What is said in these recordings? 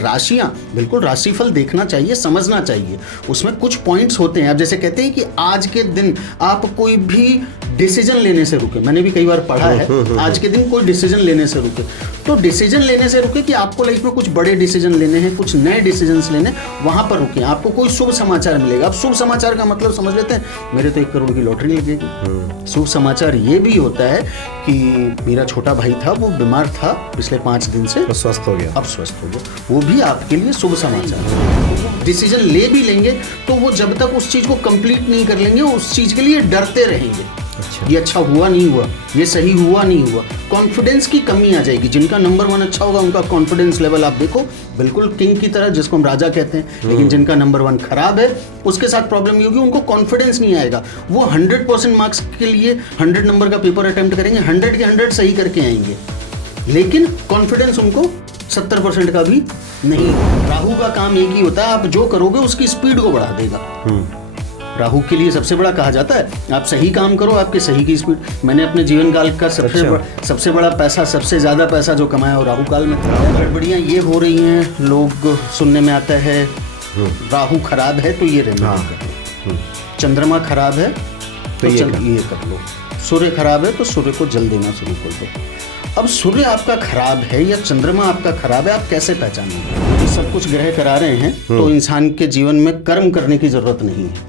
राशियां, बिल्कुल राशिफल देखना चाहिए, समझना चाहिए। उसमें कुछ पॉइंट्स होते हैं। अब जैसे कहते हैं कि आज के दिन आप कोई भी डिसीजन लेने से रुके, मैंने भी कई बार पढ़ा है, आज के दिन कोई डिसीजन लेने से रुके, तो डिसीजन लेने से रुके कि आपको लाइफ में कुछ बड़े डिसीजन लेने हैं, कुछ नए डिसीजंस लेने, वहां पर रुके, आपको कोई शुभ समाचार मिलेगा। अब शुभ समाचार का मतलब समझ लेते हैं, मेरे तो 1 करोड़ की लॉटरी लगेगी। शुभ समाचार ये भी होता है कि मेरा छोटा भाई था, वो बीमार था पिछले 5 दिन से, तो स्वस्थ हो गया, अब स्वस्थ हो गया, वो भी आपके लिए शुभ समाचार। डिसीजन ले भी लेंगे तो वो जब तक उस चीज को कंप्लीट नहीं कर लेंगे, उस चीज के लिए डरते रहेंगे। ये अच्छा हुआ नहीं हुआ, ये सही हुआ नहीं हुआ, कॉन्फिडेंस की कमी आ जाएगी। जिनका नंबर 1 अच्छा होगा उनका कॉन्फिडेंस लेवल आप देखो बिल्कुल किंग की तरह, जिसको हम राजा कहते हैं। लेकिन जिनका नंबर 1 खराब है, उसके साथ प्रॉब्लम ये होगी, उनको कॉन्फिडेंस नहीं आएगा। वो 100% मार्क्स के लिए 100 नंबर का पेपर अटेम्प्ट करेंगे, 100 के 100 सही करके आएंगे, लेकिन कॉन्फिडेंस उनको 70% का भी नहीं। राहु का काम एक ही होता है, आप जो करोगे उसकी स्पीड को बढ़ा देगा। राहु के लिए सबसे बड़ा कहा जाता है, आप सही काम करो, आपके सही की स्पीड। मैंने अपने जीवन काल का सबसे बड़ा पैसा, सबसे ज्यादा पैसा जो कमाया वो राहु काल में था। गड़बड़ियाँ ये हो रही हैं, लोग सुनने में आता है राहु खराब है तो ये रेमेडी, चंद्रमा खराब है तो ये कर लो, सूर्य खराब है तो सूर्य को जल देना शुरू कर दो। अब सूर्य आपका खराब है या चंद्रमा आपका खराब है, आप कैसे पहचानोगे? सब कुछ ग्रह करा रहे हैं तो इंसान के जीवन में कर्म करने की जरूरत नहीं है।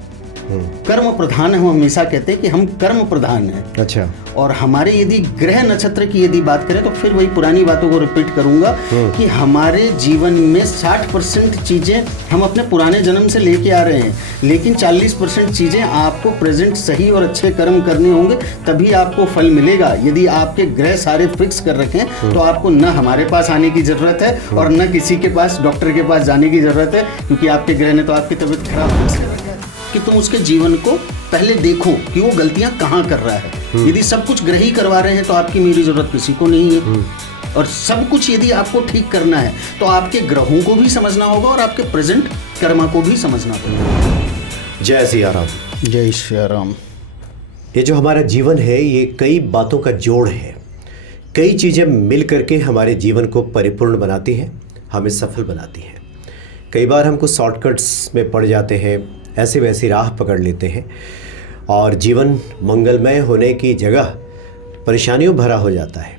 कर्म प्रधान है, हम हमेशा कहते हैं कि हम कर्म प्रधान हैं। अच्छा। और हमारे यदि ग्रह नक्षत्र की यदि बात करें तो फिर वही पुरानी बातों को रिपीट करूंगा कि हमारे जीवन में 60% चीजें हम अपने पुराने जन्म से लेके आ रहे हैं, लेकिन 40% चीजें आपको प्रेजेंट सही और अच्छे कर्म करने होंगे, तभी आपको फल मिलेगा। यदि आपके ग्रह सारे फिक्स कर रखें तो आपको न हमारे पास आने की जरूरत है और न किसी के पास, डॉक्टर के पास जाने की जरूरत है, क्योंकि आपके ग्रह ने तो आपकी तबीयत खराब फिक्स कर रखा है कि तुम उसके जीवन को पहले देखो कि वो गलतियां कहाँ कर रहा है। यदि सब कुछ ग्रह ही करवा रहे हैं तो आपकी मेरी जरूरत किसी को नहीं है। और सब कुछ यदि आपको ठीक करना है तो आपके ग्रहों को भी समझना होगा और आपके प्रेजेंट कर्मा को भी समझना पड़ेगा। जय सिया राम। जय श्री राम। ये जो हमारा जीवन है ये कई बातों का जोड़ है, कई चीज़ें मिल करके हमारे जीवन को परिपूर्ण बनाती हैं, हमें सफल बनाती हैं। कई बार हमको शॉर्टकट्स में पड़ जाते हैं, ऐसे वैसी राह पकड़ लेते हैं और जीवन मंगलमय होने की जगह परेशानियों भरा हो जाता है।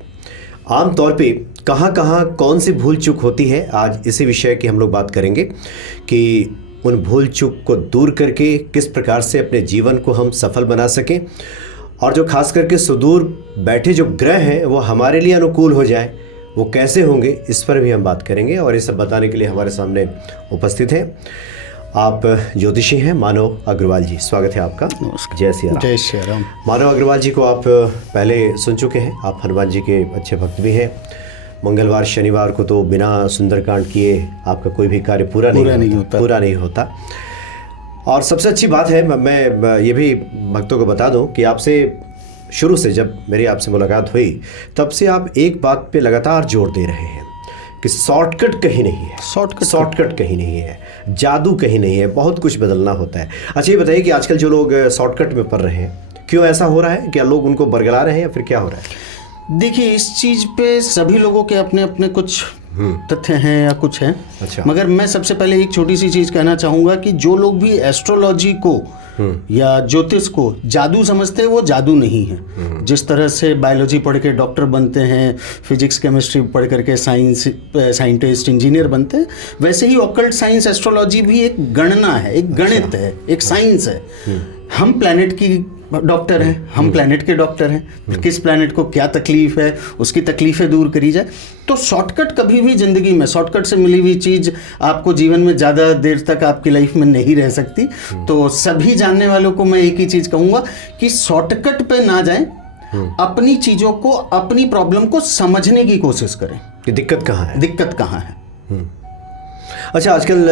आम तौर पे कहाँ कहाँ कौन सी भूल चूक होती है, आज इसी विषय की हम लोग बात करेंगे कि उन भूल चूक को दूर करके किस प्रकार से अपने जीवन को हम सफल बना सकें और जो खास करके सुदूर बैठे जो ग्रह हैं वो हमारे लिए अनुकूल हो जाए, वो कैसे होंगे, इस पर भी हम बात करेंगे। और ये सब बताने के लिए हमारे सामने उपस्थित हैं, आप ज्योतिषी हैं मानव अग्रवाल जी, स्वागत है आपका। जय सिया राम। जय श्री राम। मानव अग्रवाल जी को आप पहले सुन चुके हैं, आप हनुमान जी के अच्छे भक्त भी हैं। मंगलवार शनिवार को तो बिना सुंदरकांड किए आपका कोई भी कार्य पूरा नहीं होता। और सबसे अच्छी बात है, मैं ये भी भक्तों को बता दूं कि आपसे शुरू से जब मेरी आपसे मुलाकात हुई तब से आप एक बात पे लगातार जोर दे रहे हैं कि शॉर्टकट कहीं नहीं है, शॉर्टकट कहीं नहीं है, जादू कहीं नहीं है, बहुत कुछ बदलना होता है। अच्छा ये बताइए कि आजकल जो लोग शॉर्टकट में पड़ रहे हैं, क्यों ऐसा हो रहा है? क्या लोग उनको बरगला रहे हैं या फिर क्या हो रहा है? देखिए, इस चीज़ पे सभी लोगों के अपने अपने कुछ तथ्य हैं या कुछ हैं। अच्छा। मगर मैं सबसे पहले एक छोटी सी चीज़ कहना चाहूँगा कि जो लोग भी एस्ट्रोलॉजी को या ज्योतिष को जादू समझते हैं, वो जादू नहीं है। जिस तरह से बायोलॉजी पढ़ के डॉक्टर बनते हैं, फिजिक्स केमिस्ट्री पढ़ करके साइंटिस्ट इंजीनियर बनते हैं, वैसे ही ऑकल्ट साइंस एस्ट्रोलॉजी भी एक गणना है, एक गणित है, एक साइंस है। हम प्लैनेट की डॉक्टर हैं, हम प्लैनेट के डॉक्टर हैं, किस प्लैनेट को क्या तकलीफ है उसकी तकलीफें दूर करी जाए। तो शॉर्टकट कभी भी ज़िंदगी में, शॉर्टकट से मिली हुई चीज़ आपको जीवन में ज़्यादा देर तक आपकी लाइफ में नहीं रह सकती। तो सभी जानने वालों को मैं एक ही चीज़ कहूँगा कि शॉर्टकट पे ना जाएं, अपनी चीज़ों को, अपनी प्रॉब्लम को समझने की कोशिश करें कि दिक्कत कहाँ है। अच्छा, आजकल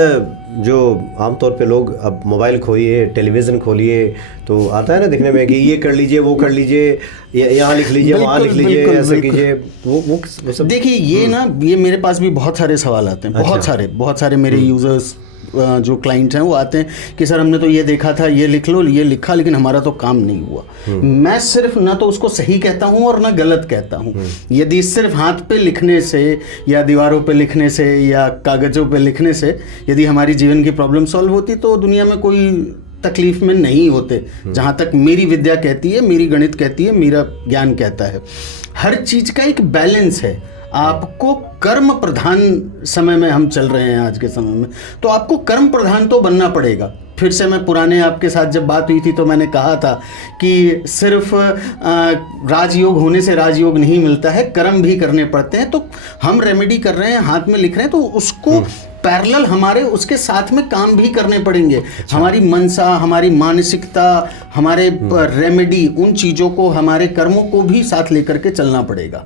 जो आमतौर पे लोग अब मोबाइल खोलिए, टेलीविज़न खोलिए तो आता है ना दिखने में कि ये कर लीजिए, वो कर लीजिए, यहाँ लिख लीजिए, वहाँ लिख लीजिए, ऐसा कीजिए, वो सब। देखिए ये ना, ये मेरे पास भी बहुत सारे सवाल आते हैं, बहुत सारे मेरे यूज़र्स जो क्लाइंट हैं वो आते हैं कि सर हमने तो ये देखा था, ये लिख लो, ये लिखा, लेकिन हमारा तो काम नहीं हुआ। मैं सिर्फ ना तो उसको सही कहता हूँ और ना गलत कहता हूँ। यदि सिर्फ हाथ पे लिखने से या दीवारों पे लिखने से या कागज़ों पे लिखने से यदि हमारी जीवन की प्रॉब्लम सॉल्व होती तो दुनिया में कोई तकलीफ में नहीं होते। जहाँ तक मेरी विद्या कहती है, मेरी गणित कहती है, मेरा ज्ञान कहता है, हर चीज़ का एक बैलेंस है। आपको कर्म प्रधान समय में हम चल रहे हैं आज के समय में, तो आपको कर्म प्रधान तो बनना पड़ेगा। फिर से मैं पुराने आपके साथ जब बात हुई थी तो मैंने कहा था कि सिर्फ राजयोग होने से राजयोग नहीं मिलता है, कर्म भी करने पड़ते हैं। तो हम रेमेडी कर रहे हैं, हाथ में लिख रहे हैं, तो उसको पैरेलल हमारे उसके साथ में काम भी करने पड़ेंगे। अच्छा। हमारी मनसा, हमारी मानसिकता, हमारे रेमेडी, उन चीज़ों को, हमारे कर्मों को भी साथ लेकर के चलना पड़ेगा।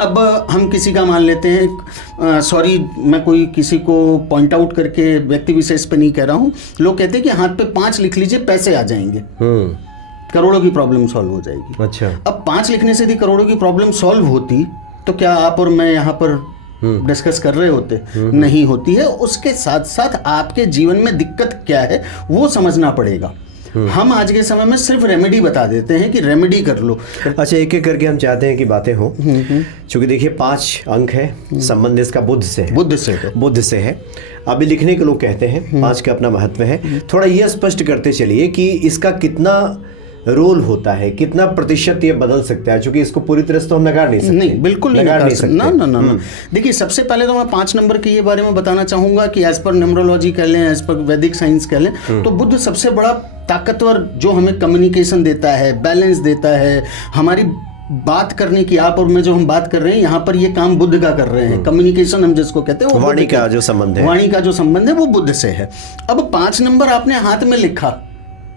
अब हम किसी का मान लेते हैं, सॉरी मैं कोई किसी को पॉइंट आउट करके व्यक्ति विशेष पे नहीं कह रहा हूँ, लोग कहते हैं कि हाथ पे 5 लिख लीजिए, पैसे आ जाएंगे, करोड़ों की प्रॉब्लम सॉल्व हो जाएगी। अच्छा। अब 5 लिखने से यदि करोड़ों की प्रॉब्लम सॉल्व होती तो क्या आप और मैं यहाँ पर डिस्कस कर रहे होते? नहीं होती है। उसके साथ साथ आपके जीवन में दिक्कत क्या है वो समझना पड़ेगा। हम आज के समय में सिर्फ रेमेडी बता देते हैं कि रेमेडी कर लो। अच्छा, एक एक करके हम चाहते हैं कि बातें हों, क्योंकि देखिए 5 अंक है, संबंध इसका बुद्ध से है। बुद्ध से है। अभी लिखने के लोग कहते हैं 5 का अपना महत्व है। थोड़ा ये स्पष्ट करते चलिए कि इसका कितना रोल होता है, कितना प्रतिशत ये बदल सकता है, क्योंकि इसको पूरी तरह से तो हम नकार नहीं सकते। नहीं, बिल्कुल नहीं नकार सकते। ना। देखिए, सबसे पहले तो मैं 5 नंबर के ये बारे में बताना चाहूंगा कि एज पर न्यूमरोलॉजी कह लें, एज पर वैदिक साइंस कह लें, तो बुद्ध सबसे बड़ा ताकतवर जो हमें कम्युनिकेशन देता है, बैलेंस देता है, हमारी बात करने की, आप और मैं जो हम बात कर रहे हैं यहाँ पर, ये काम बुद्ध का कर रहे हैं। कम्युनिकेशन हम जिसको कहते हैं, वो वाणी का जो संबंध है वो बुद्ध से है। अब 5 नंबर आपने हाथ में लिखा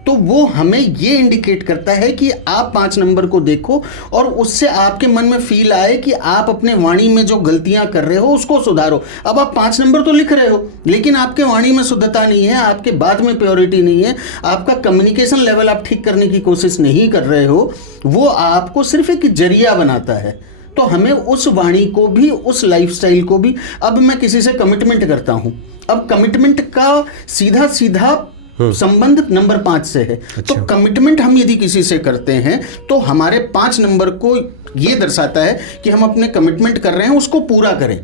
तो वो हमें ये इंडिकेट करता है कि आप 5 नंबर को देखो और उससे आपके मन में फील आए कि आप अपने वाणी में जो गलतियां कर रहे हो उसको सुधारो। अब आप 5 नंबर तो लिख रहे हो, लेकिन आपके वाणी में शुद्धता नहीं है, आपके बात में प्योरिटी नहीं है, आपका कम्युनिकेशन लेवल आप ठीक करने की कोशिश नहीं कर रहे हो, वो आपको सिर्फ एक जरिया बनाता है। तो हमें उस वाणी को भी, उस लाइफस्टाइल को भी, अब मैं किसी से कमिटमेंट करता हूं, अब कमिटमेंट का सीधा सीधा संबंध नंबर 5 से है। अच्छा। तो कमिटमेंट हम यदि किसी से करते हैं तो हमारे 5 नंबर को ये दर्शाता है कि हम अपने कमिटमेंट कर रहे हैं, उसको पूरा करें।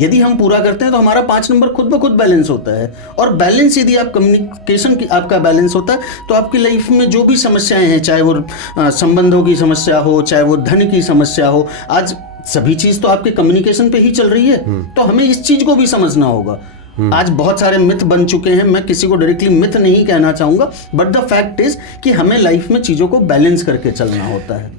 यदि हम पूरा करते हैं तो हमारा 5 नंबर खुद ब खुद बैलेंस होता है। और बैलेंस, यदि आप कम्युनिकेशन की आपका बैलेंस होता है तो आपकी लाइफ में जो भी समस्याएं हैं, चाहे वो संबंधों की समस्या हो, चाहे वो धन की समस्या हो, आज सभी चीज़ तो आपके कम्युनिकेशन पे ही चल रही है। तो हमें इस चीज़ को भी समझना होगा। आज बहुत सारे मिथ बन चुके हैं, मैं किसी को डायरेक्टली मिथ नहीं कहना चाहूंगा, बट द फैक्ट इज कि हमें लाइफ में चीज़ों को बैलेंस करके चलना होता है।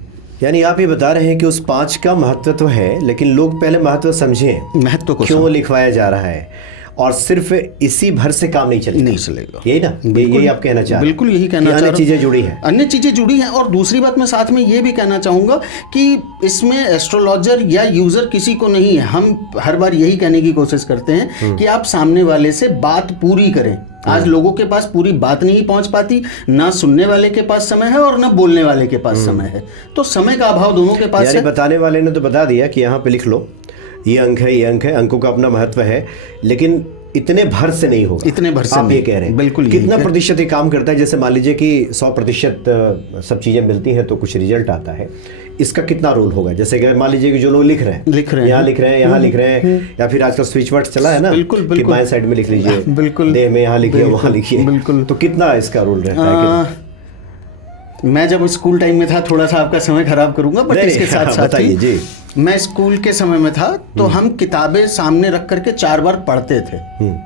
यानी आप ये बता रहे हैं कि उस 5 का महत्व है, लेकिन लोग पहले महत्व समझें, महत्व को क्यों लिखवाया जा रहा है, और सिर्फ इसी भर से काम नहीं चलेगा। यही ना, यही आप कहना चाह रहे हैं? बिल्कुल यही कहना चाह रहा हूं। अन्य चीज़ें जुड़ी हैं, अन्य चीज़ें जुड़ी हैं। और दूसरी बात मैं साथ में ये भी कहना चाहूँगा कि इसमें एस्ट्रोलॉजर या यूज़र किसी को नहीं है। हम हर बार यही कहने की कोशिश करते हैं कि आप सामने वाले से बात पूरी करें। आज लोगों के पास पूरी बात नहीं पहुंच पाती, ना सुनने वाले के पास समय है और ना बोलने वाले के पास समय है। तो समय का अभाव दोनों के पास है। बताने वाले ने तो बता दिया कि यहाँ पे लिख लो, ये अंक है, ये अंक है, अंकों का अपना महत्व है, लेकिन इतने भर से नहीं होगा। इतने भर से आप ये कह रहे हैं। बिल्कुल। कितना प्रतिशत ये काम करता है? जैसे मान लीजिए कि 100% सब चीज़ें मिलती हैं तो कुछ रिजल्ट आता है, इसका कितना रोल होगा? जैसे कि मान लीजिए कि जो लोग लिख रहे हैं, यहाँ लिख रहे हैं, यहाँ लिख रहे हैं, या फिर आजकल स्विच वर्ड चला है ना, बिल्कुल कि बाएं साइड में लिख लीजिए, बिल्कुल, देह में यहाँ लिखिए, वहाँ लिखिए, बिल्कुल। तो कितना इसका रोल रहता है? मैं जब स्कूल टाइम में था, थोड़ा सा आपका समय खराब करूंगा, बट इसके साथ साथ जी, मैं स्कूल के समय में था तो हम किताबें सामने रख करके 4 बार पढ़ते थे।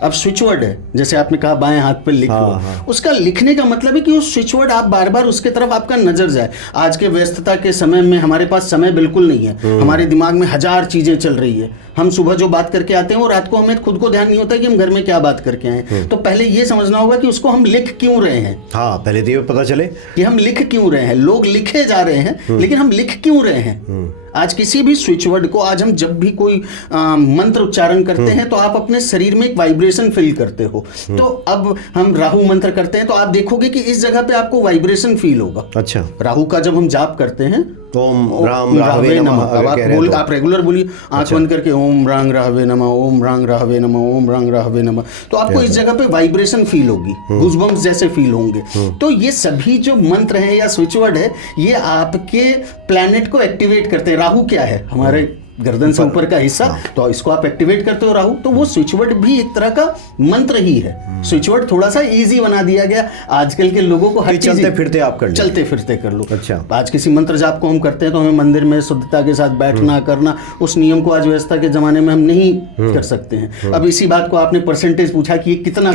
अब स्विच वर्ड है, जैसे आपने कहा बाएं हाथ पे लिखो, उसका लिखने का मतलब है कि उस स्विच वर्ड आप बार बार उसके तरफ आपका नजर जाए। आज के व्यस्तता के समय में हमारे पास समय बिल्कुल नहीं है, हमारे दिमाग में 1000 चीजें चल रही है। हम सुबह जो बात करके आते हैं और रात को हमें खुद को ध्यान नहीं होता कि हम घर में क्या बात करके आए। तो पहले ये समझना होगा कि उसको हम लिख क्यों रहे हैं। हाँ, पहले तो ये पता चले कि हम लिख क्यों रहे हैं। लोग लिखे जा रहे हैं, लेकिन हम लिख क्यों रहे हैं। आज किसी भी स्विच वर्ड को, आज हम जब भी कोई मंत्र उच्चारण करते हैं तो आप अपने शरीर में एक वाइब्रेशन फील करते हो। तो अब हम राहु मंत्र करते हैं तो आप देखोगे कि इस जगह पे आपको वाइब्रेशन फील होगा। अच्छा। राहु का जब हम जाप करते हैं ओम राम राहवे नमः। अब आप रेगुलर बोलिए, आंख बंद करके ओम रांग राहवे नमः, ओम रांग राहवे नमः, ओम रांग राहवे नमः, तो आपको इस जगह पे वाइब्रेशन फील होगी, गूज़बम्प्स जैसे फील होंगे। तो ये सभी जो मंत्र हैं या स्विच वर्ड है, ये आपके प्लैनेट को एक्टिवेट करते हैं। राहु क्या है? हमारे गर्दन से ऊपर का हिस्सा, तो इसको आप एक्टिवेट करते हो राहु, तो वो स्विच वर्ड भी एक तरह का मंत्र ही है। स्विच वर्ड थोड़ा सा इजी बना दिया गया आजकल के लोगों को, हर चीज चलते फिरते आप कर लो, चलते फिरते कर लो। अच्छा, आज किसी मंत्र जाप को हम करते हैं तो हमें मंदिर में शुद्धता के साथ बैठना करना, उस नियम को आज व्यवस्था के जमाने में हम नहीं कर सकते हैं। अब इसी बात को आपने परसेंटेज पूछा कि ये कितना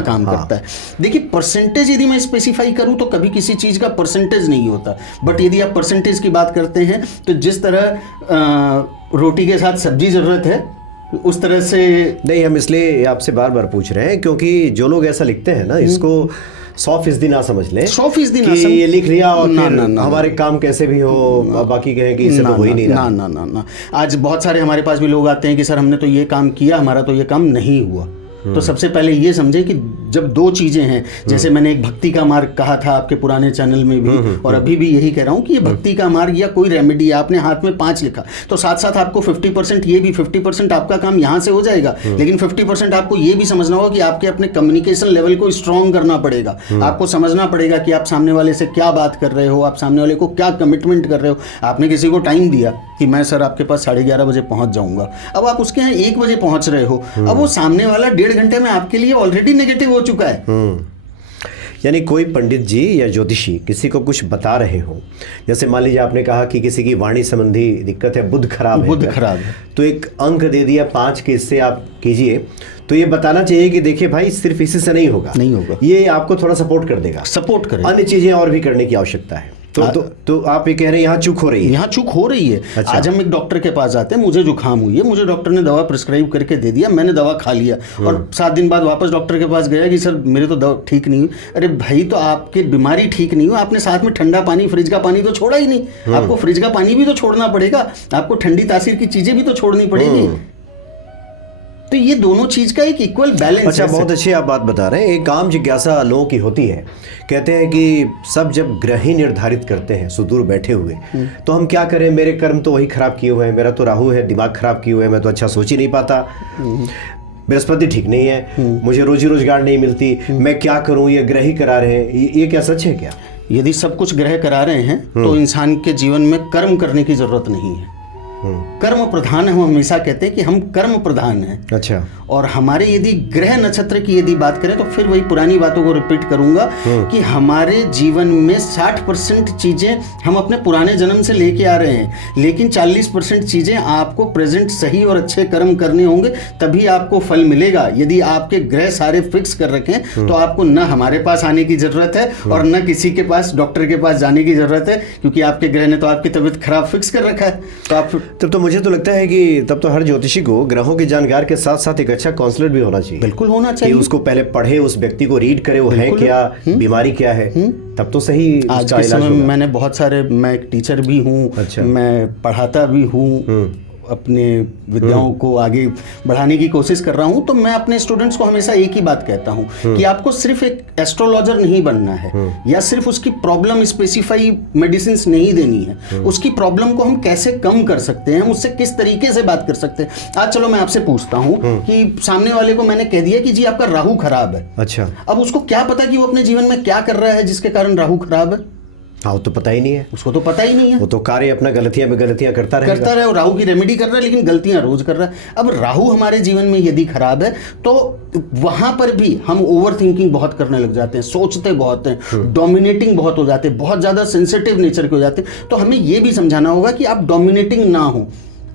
काम करता है। देखिए, परसेंटेज यदि मैं स्पेसिफाई करूं तो कभी किसी चीज का परसेंटेज नहीं होता, बट यदि आप परसेंटेज की बात करते हैं तो जिस तरह रोटी के साथ सब्जी जरूरत है, उस तरह से नहीं। हम इसलिए आपसे बार बार पूछ रहे हैं क्योंकि जो लोग ऐसा लिखते हैं ना, इसको 100% ना समझ लें, 100% ना ये लिख लिया और फिर हमारे काम कैसे भी हो, बाकी कहें कि इससे तो हो ही नहीं रहा। ना। आज बहुत सारे हमारे पास भी लोग आते हैं कि सर हमने तो ये काम किया, हमारा तो ये काम नहीं हुआ। तो सबसे पहले ये समझे कि जब दो चीजें हैं, जैसे मैंने एक भक्ति का मार्ग कहा था आपके पुराने चैनल में भी, और अभी भी यही कह रहा हूं कि ये भक्ति का मार्ग या कोई रेमेडी, आपने हाथ में 5 लिखा तो साथ साथ आपको 50% ये भी 50% आपका काम यहां से हो जाएगा, लेकिन 50% आपको ये भी समझना होगा कि आपके अपने कम्युनिकेशन लेवल को स्ट्रॉन्ग करना पड़ेगा। आपको समझना पड़ेगा कि आप सामने वाले से क्या बात कर रहे हो, आप सामने वाले को क्या कमिटमेंट कर रहे हो। आपने किसी को टाइम दिया कि मैं सर आपके पास 11:30 बजे पहुंच जाऊंगा, अब आप उसके यहाँ 1 बजे पहुंच रहे हो, अब वो सामने वाला 1.5 घंटे में आपके लिए ऑलरेडी नेगेटिव हो चुका है। यानी कोई पंडित जी या ज्योतिषी किसी को कुछ बता रहे हो, जैसे मान लीजिए आपने कहा कि किसी की वाणी संबंधी दिक्कत है, बुध खराब है, तो एक अंक दे दिया 5 के, इससे आप कीजिए, तो ये बताना चाहिए कि देखिए भाई सिर्फ इसी से नहीं होगा, ये आपको थोड़ा सपोर्ट कर देगा, सपोर्ट करेगा, अन्य चीजें और भी करने की आवश्यकता है। तो आप ये कह रहे हैं यहाँ चूक हो रही है, यहाँ चूक हो रही है। अच्छा। आज हम एक डॉक्टर के पास जाते हैं, मुझे जुकाम हुई है, मुझे डॉक्टर ने दवा प्रिस्क्राइब करके दे दिया, मैंने दवा खा लिया और 7 दिन बाद वापस डॉक्टर के पास गया कि सर मेरे तो दवा ठीक नहीं हुई। अरे भाई, तो आपकी बीमारी ठीक नहीं हुई, आपने साथ में ठंडा पानी, फ्रिज का पानी तो छोड़ा ही नहीं। आपको फ्रिज का पानी भी तो छोड़ना पड़ेगा, आपको ठंडी तासीर की चीजें भी तो छोड़नी पड़ेगी। तो ये दोनों चीज का एक इक्वल बैलेंस। अच्छा, बहुत अच्छी आप बात बता रहे हैं। एक आम जिज्ञासा लोगों की होती है, कहते हैं कि सब जब ग्रह ही निर्धारित करते हैं सुदूर बैठे हुए, तो हम क्या करें, मेरे कर्म तो वही खराब किए हुए हैं, मेरा तो राहु है, दिमाग खराब किए हुए हैं, मैं तो अच्छा सोच ही नहीं पाता, बृहस्पति ठीक नहीं है, मुझे रोजी रोजगार नहीं मिलती, मैं क्या करूं, ये ग्रह ही करा रहे हैं। ये क्या सच है क्या? यदि सब कुछ ग्रह करा रहे हैं तो इंसान के जीवन में कर्म करने की जरूरत नहीं है। कर्म प्रधान है, हम हमेशा कहते हैं कि हम कर्म प्रधान हैं। अच्छा। और हमारे यदि ग्रह नक्षत्र की यदि बात करें तो फिर वही पुरानी बातों को रिपीट करूंगा कि हमारे जीवन में 60% चीजें हम अपने पुराने जन्म से लेके आ रहे हैं, लेकिन 40% चीजें आपको प्रेजेंट सही और अच्छे कर्म करने होंगे, तभी आपको फल मिलेगा। यदि आपके ग्रह सारे फिक्स कर रखें तो आपको न हमारे पास आने की जरूरत है और न किसी के पास, डॉक्टर के पास जाने की जरूरत है, क्योंकि आपके ग्रह ने तो आपकी तबीयत खराब फिक्स कर रखा है। तो आप तब तो मुझे तो लगता है कि तब तो हर ज्योतिषी को ग्रहों के जानकार के साथ साथ एक अच्छा काउंसलर भी होना चाहिए। बिल्कुल होना चाहिए, कि उसको पहले पढ़े, उस व्यक्ति को रीड करे, वो है क्या, बीमारी क्या है, तब तो सही आज के समय में मैंने बहुत सारे, मैं एक टीचर भी हूँ। अच्छा। मैं पढ़ाता भी हूँ, अपने विद्याओं को आगे बढ़ाने की कोशिश कर रहा हूं। तो मैं अपने स्टूडेंट्स को हमेशा एक ही बात कहता हूं कि आपको सिर्फ एक एस्ट्रोलॉजर नहीं बनना है या सिर्फ उसकी प्रॉब्लम स्पेसिफाई मेडिसिन नहीं देनी है, उसकी प्रॉब्लम को हम कैसे कम कर सकते हैं, हम उससे किस तरीके से बात कर सकते हैं। आज चलो मैं आपसे पूछता हूं कि सामने वाले को मैंने कह दिया कि जी आपका राहु खराब है। अच्छा। अब उसको क्या पता कि वो अपने जीवन में क्या कर रहा है जिसके कारण राहु खराब है? हाँ, वो तो पता ही नहीं है, उसको तो पता ही नहीं है। वो तो कार्य अपना गलतियां में गलतियां करता रहे, और राहु की रेमेडी कर रहा है लेकिन गलतियां रोज कर रहा है। अब राहु हमारे जीवन में यदि खराब है तो वहां पर भी हम ओवर थिंकिंग बहुत करने लग जाते हैं, सोचते बहुत हैं, डोमिनेटिंग बहुत हो जाते हैं, बहुत ज्यादा सेंसिटिव नेचर के हो जाते हैं। तो हमें यह भी समझाना होगा कि आप डोमिनेटिंग ना हो,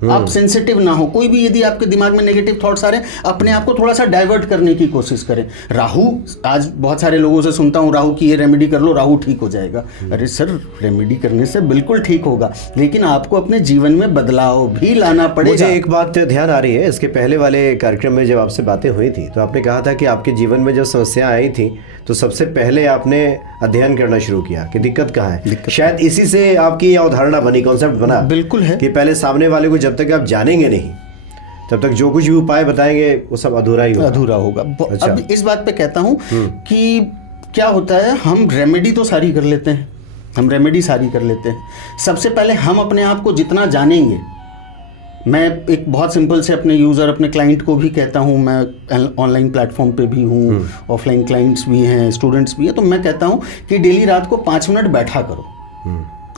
आप सेंसिटिव ना हो। कोई भी यदि आपके दिमाग में नेगेटिव थॉट्स आ रहे हैं, अपने आप को थोड़ा सा डाइवर्ट करने की कोशिश करें। राहु, आज बहुत सारे लोगों से सुनता हूं राहु की ये रेमेडी कर लो, राहु ठीक हो जाएगा। अरे सर, रेमेडी करने से बिल्कुल ठीक होगा, लेकिन आपको अपने जीवन में बदलाव भी लाना पड़ेगा। मुझे एक बात ध्यान आ रही है, इसके पहले वाले कार्यक्रम में जब आपसे बातें हुई थी तो आपने कहा था कि आपके जीवन में जब समस्या आई थी तो सबसे पहले आपने अध्ययन करना शुरू किया कि दिक्कत कहाँ है। शायद इसी से आपकी अवधारणा बनी, कॉन्सेप्ट बना। बिल्कुल है कि पहले सामने वाले को जब तक आप जानेंगे नहीं तब तक जो कुछ भी उपाय बताएंगे वो सब अधूरा ही होगा, अधूरा होगा। अच्छा। अब इस बात पे कहता हूँ कि क्या होता है, हम रेमेडी तो सारी कर लेते हैं हम रेमेडी सारी कर लेते हैं। सबसे पहले हम अपने आप को जितना जानेंगे, मैं एक बहुत सिंपल से अपने यूज़र, अपने क्लाइंट को भी कहता हूँ, मैं ऑनलाइन प्लेटफॉर्म पे भी हूँ, ऑफलाइन क्लाइंट्स भी हैं, स्टूडेंट्स भी हैं, तो मैं कहता हूँ कि डेली रात को 5 मिनट बैठा करो,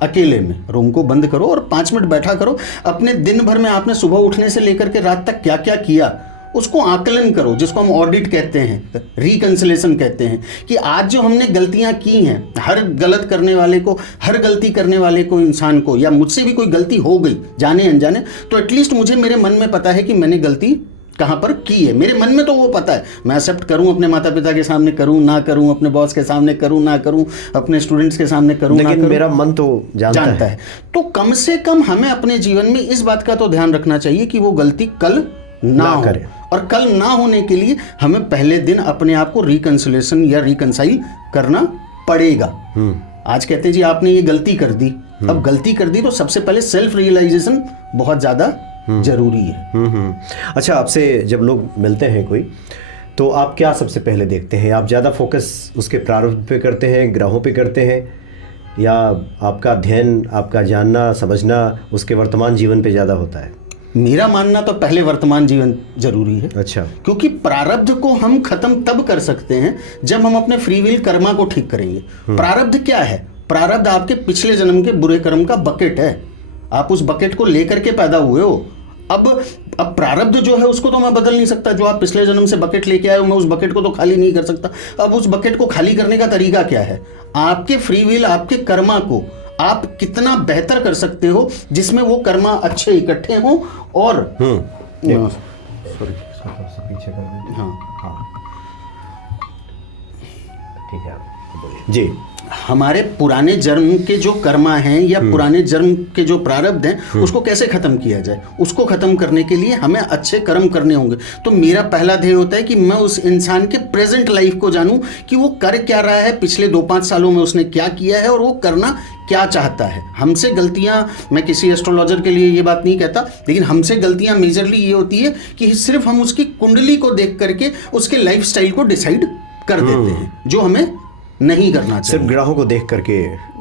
अकेले में रूम को बंद करो और 5 मिनट बैठा करो। अपने दिन भर में आपने सुबह उठने से लेकर के रात तक क्या क्या किया उसको आकलन करो, जिसको हम ऑडिट कहते हैं, रिकंसिलेशन कहते हैं, कि आज जो हमने गलतियां की हैं, हर गलत करने वाले को, हर गलती करने वाले को, इंसान को, या मुझसे भी कोई गलती हो गई जाने अनजाने, तो एटलीस्ट मुझे मेरे मन में पता है कि मैंने गलती कहाँ पर की है। मेरे मन में तो वो पता है, मैं एक्सेप्ट करूँ, अपने माता पिता के सामने करूँ ना करूँ, अपने बॉस के सामने करूँ ना करूँ, अपने स्टूडेंट्स के सामने करूँ ना करूँ, मेरा मन तो जानता है। तो कम से कम हमें अपने जीवन में इस बात का तो ध्यान रखना चाहिए कि वो गलती कल ना हो, और कल ना होने के लिए हमें पहले दिन अपने आप को रिकंसिलेशन या रिकंसाइल करना पड़ेगा। आज कहते हैं जी आपने ये गलती कर दी, अब गलती कर दी तो सबसे पहले सेल्फ रियलाइजेशन बहुत ज़्यादा जरूरी है। अच्छा, आपसे जब लोग मिलते हैं कोई, तो आप क्या सबसे पहले देखते हैं? आप ज़्यादा फोकस उसके प्रारंभ पे करते हैं, ग्रहों पे करते हैं, या आपका अध्ययन, आपका जानना समझना उसके वर्तमान जीवन पे ज़्यादा होता है? मेरा मानना तो पहले वर्तमान जीवन जरूरी है। अच्छा। क्योंकि प्रारब्ध को हम खत्म तब कर सकते हैं जब हम अपने फ्री विल कर्मा को ठीक करेंगे। प्रारब्ध क्या है? प्रारब्ध आपके पिछले जन्म के बुरे कर्म का बकेट है। आप उस बकेट को लेकर के पैदा हुए हो। अब प्रारब्ध जो है उसको तो मैं बदल नहीं सकता। जो आप पिछले जन्म से बकेट लेके आए हो, मैं उस बकेट को तो खाली नहीं कर सकता। अब उस बकेट को खाली करने का तरीका क्या है? आपके फ्री विल, आपके कर्मा को आप कितना बेहतर कर सकते हो जिसमें वो कर्मा अच्छे इकट्ठे हों और पीछे कर हाँ ठीक है जी। हमारे पुराने जन्म के जो कर्मा हैं या पुराने जन्म के जो प्रारब्ध हैं उसको कैसे खत्म किया जाए, उसको खत्म करने के लिए हमें अच्छे कर्म करने होंगे। तो मेरा पहला ध्येय होता है कि मैं उस इंसान के प्रेजेंट लाइफ को जानूं कि वो कर क्या रहा है, पिछले 2-5 सालों में उसने क्या किया है और वो करना क्या चाहता है। हमसे गलतियां, मैं किसी एस्ट्रोलॉजर के लिए ये बात नहीं कहता, लेकिन हमसे गलतियां मेजरली ये होती है कि सिर्फ हम उसकी कुंडली को देख करके उसके लाइफ स्टाइल को डिसाइड कर देते हैं, जो हमें नहीं करना चाहिए। सिर्फ ग्रहों को देख करके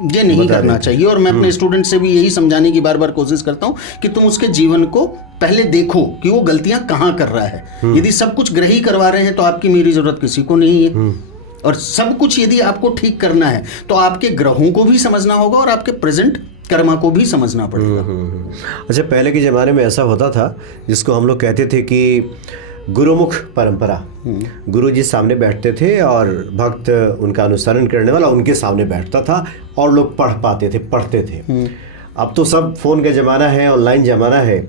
ये नहीं करना चाहिए। और मैं अपने स्टूडेंट से भी यही समझाने की बार बार कोशिश करता हूँ कि तुम उसके जीवन को पहले देखो कि वो गलतियां कहाँ कर रहा है। यदि सब कुछ ग्रह ही करवा रहे हैं तो आपकी मेरी जरूरत किसी को नहीं है। और सब कुछ यदि आपको ठीक करना है तो आपके ग्रहों को भी समझना होगा और आपके प्रेजेंट कर्मा को भी समझना पड़ेगा। अच्छा, पहले के ज़माने में ऐसा होता था जिसको हम लोग कहते थे कि गुरुमुख परंपरा। गुरु जी सामने बैठते थे और भक्त उनका अनुसरण करने वाला उनके सामने बैठता था और लोग पढ़ते थे। अब तो सब फ़ोन का ज़माना है, ऑनलाइन ज़माना है,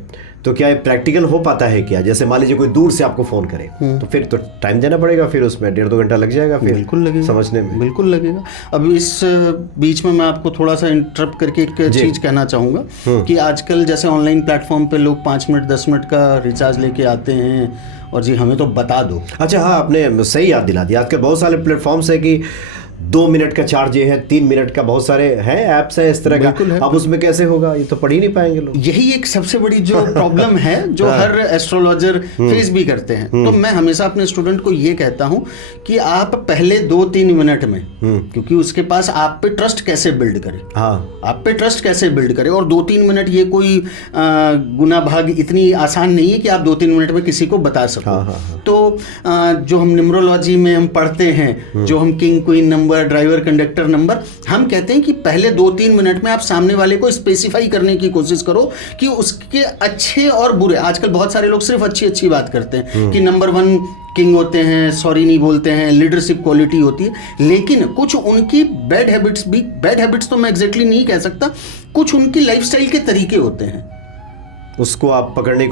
तो क्या ये प्रैक्टिकल हो पाता है क्या? जैसे मान लीजिए कोई दूर से आपको फ़ोन करे तो फिर तो टाइम देना पड़ेगा, फिर उसमें 1.5-2 घंटा लग जाएगा, फिर बिल्कुल लगेगा समझने में। बिल्कुल लगेगा। अब इस बीच में मैं आपको थोड़ा सा इंटरप्ट करके एक चीज़ कहना चाहूँगा कि आजकल जैसे ऑनलाइन प्लेटफॉर्म पे लोग 5 मिनट 10 मिनट का रिचार्ज लेके आते हैं और जी हमें तो बता दो। अच्छा हाँ, आपने सही याद दिला दिया। आजकल बहुत सारे प्लेटफॉर्म्स है कि 2 मिनट का चार्ज है, 3 मिनट का, बहुत सारे हैं ऐप्स हैं इस तरह का। अब उसमें कैसे होगा? ये तो पढ़ ही नहीं पाएंगे लोग। यही एक सबसे बड़ी जो प्रॉब्लम है जो हर एस्ट्रोलॉजर फेस भी करते हैं। तो मैं हमेशा अपने स्टूडेंट को ये कहता हूँ कि आप पहले 2-3 मिनट में, क्योंकि उसके पास आप पे ट्रस्ट कैसे बिल्ड करे, आप पे ट्रस्ट कैसे बिल्ड करे। और 2-3 मिनट ये कोई गुना भाग इतनी आसान नहीं है कि आप 2-3 मिनट में किसी को बता सको। तो जो हम न्यूमरोलॉजी में हम पढ़ते हैं, जो हम king queen number, driver conductor number, हम कहते हैं कि पहले 2-3 मिनट में आप सामने वाले को स्पेसिफाई करने की कोशिश करो कि उसके अच्छे और बुरे। आजकल बहुत सारे लोग सिर्फ अच्छी बात करते हैं कि नंबर 1 किंग होते हैं, सॉरी नहीं बोलते हैं, लीडरशिप क्वालिटी होती है, लेकिन कुछ उनकी बैड हैबिट्स तो मैं एग्जैक्टली नहीं कह सकता, कुछ उनकी लाइफस्टाइल के तरीके होते हैं। उसको आप पकड़ने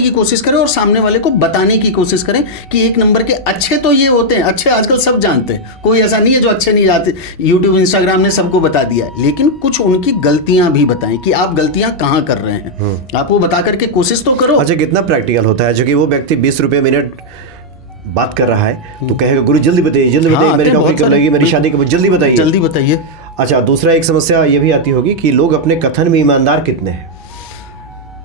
की कोशिश करें और सामने वाले को बताने की कोशिश करें कि 1 नंबर के अच्छे तो ये होते हैं। अच्छे आजकल सब जानते हैं, कोई ऐसा नहीं है जो अच्छे नहीं जानते। यूट्यूब, इंस्टाग्राम ने सबको बता दिया है, लेकिन कुछ उनकी गलतियां भी बताएं कि आप गलतियां कहां कर रहे हैं। आप वो बता करके कोशिश तो करो। अच्छा, कितना प्रैक्टिकल होता है? जो कि वो व्यक्ति 20 रुपये मिनट बात कर रहा है तो कहेगा गुरु जल्दी बताइए, मेरी नौकरी कब लगेगी, मेरी शादी कब, जल्दी बताइए। अच्छा, दूसरा एक समस्या ये भी आती होगी कि लोग अपने कथन में ईमानदार कितने हैं?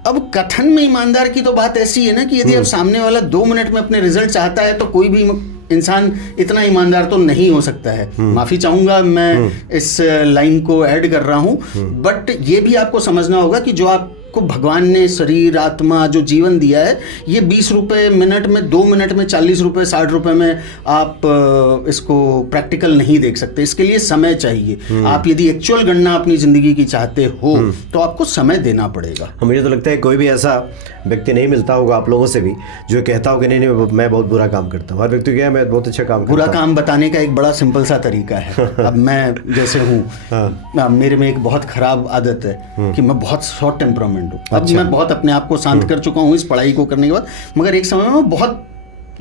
अब कथन में ईमानदार की तो बात ऐसी है ना कि यदि अब सामने वाला 2 मिनट में अपने रिजल्ट चाहता है तो कोई भी इंसान इतना ईमानदार तो नहीं हो सकता है। माफ़ी चाहूँगा मैं इस लाइन को ऐड कर रहा हूँ, बट ये भी आपको समझना होगा कि जो आपको भगवान ने शरीर आत्मा जो जीवन दिया है, ये 20 रुपये मिनट में, 2 मिनट में, 40 रुपये 60 रुपये में आप इसको प्रैक्टिकल नहीं देख सकते। इसके लिए समय चाहिए। आप यदि एक्चुअल गणना अपनी ज़िंदगी की चाहते हो तो आपको समय देना पड़ेगा। मुझे तो लगता है कोई भी ऐसा व्यक्ति नहीं मिलता होगा आप लोगों से भी जो कहता हो कि नहीं मैं बहुत बुरा काम करता हूँ। हर व्यक्ति क्या है, मैं बहुत अच्छा काम करता हूँ। बुरा काम बताने का एक बड़ा सिंपल सा तरीका है। अब मैं जैसे हूँ, मेरे में एक बहुत ख़राब आदत है कि मैं बहुत शॉर्ट टेम्परामेंट हूँ। अब मैं बहुत अपने आप को शांत कर चुका हूँ इस पढ़ाई को करने के बाद, मगर एक समय में बहुत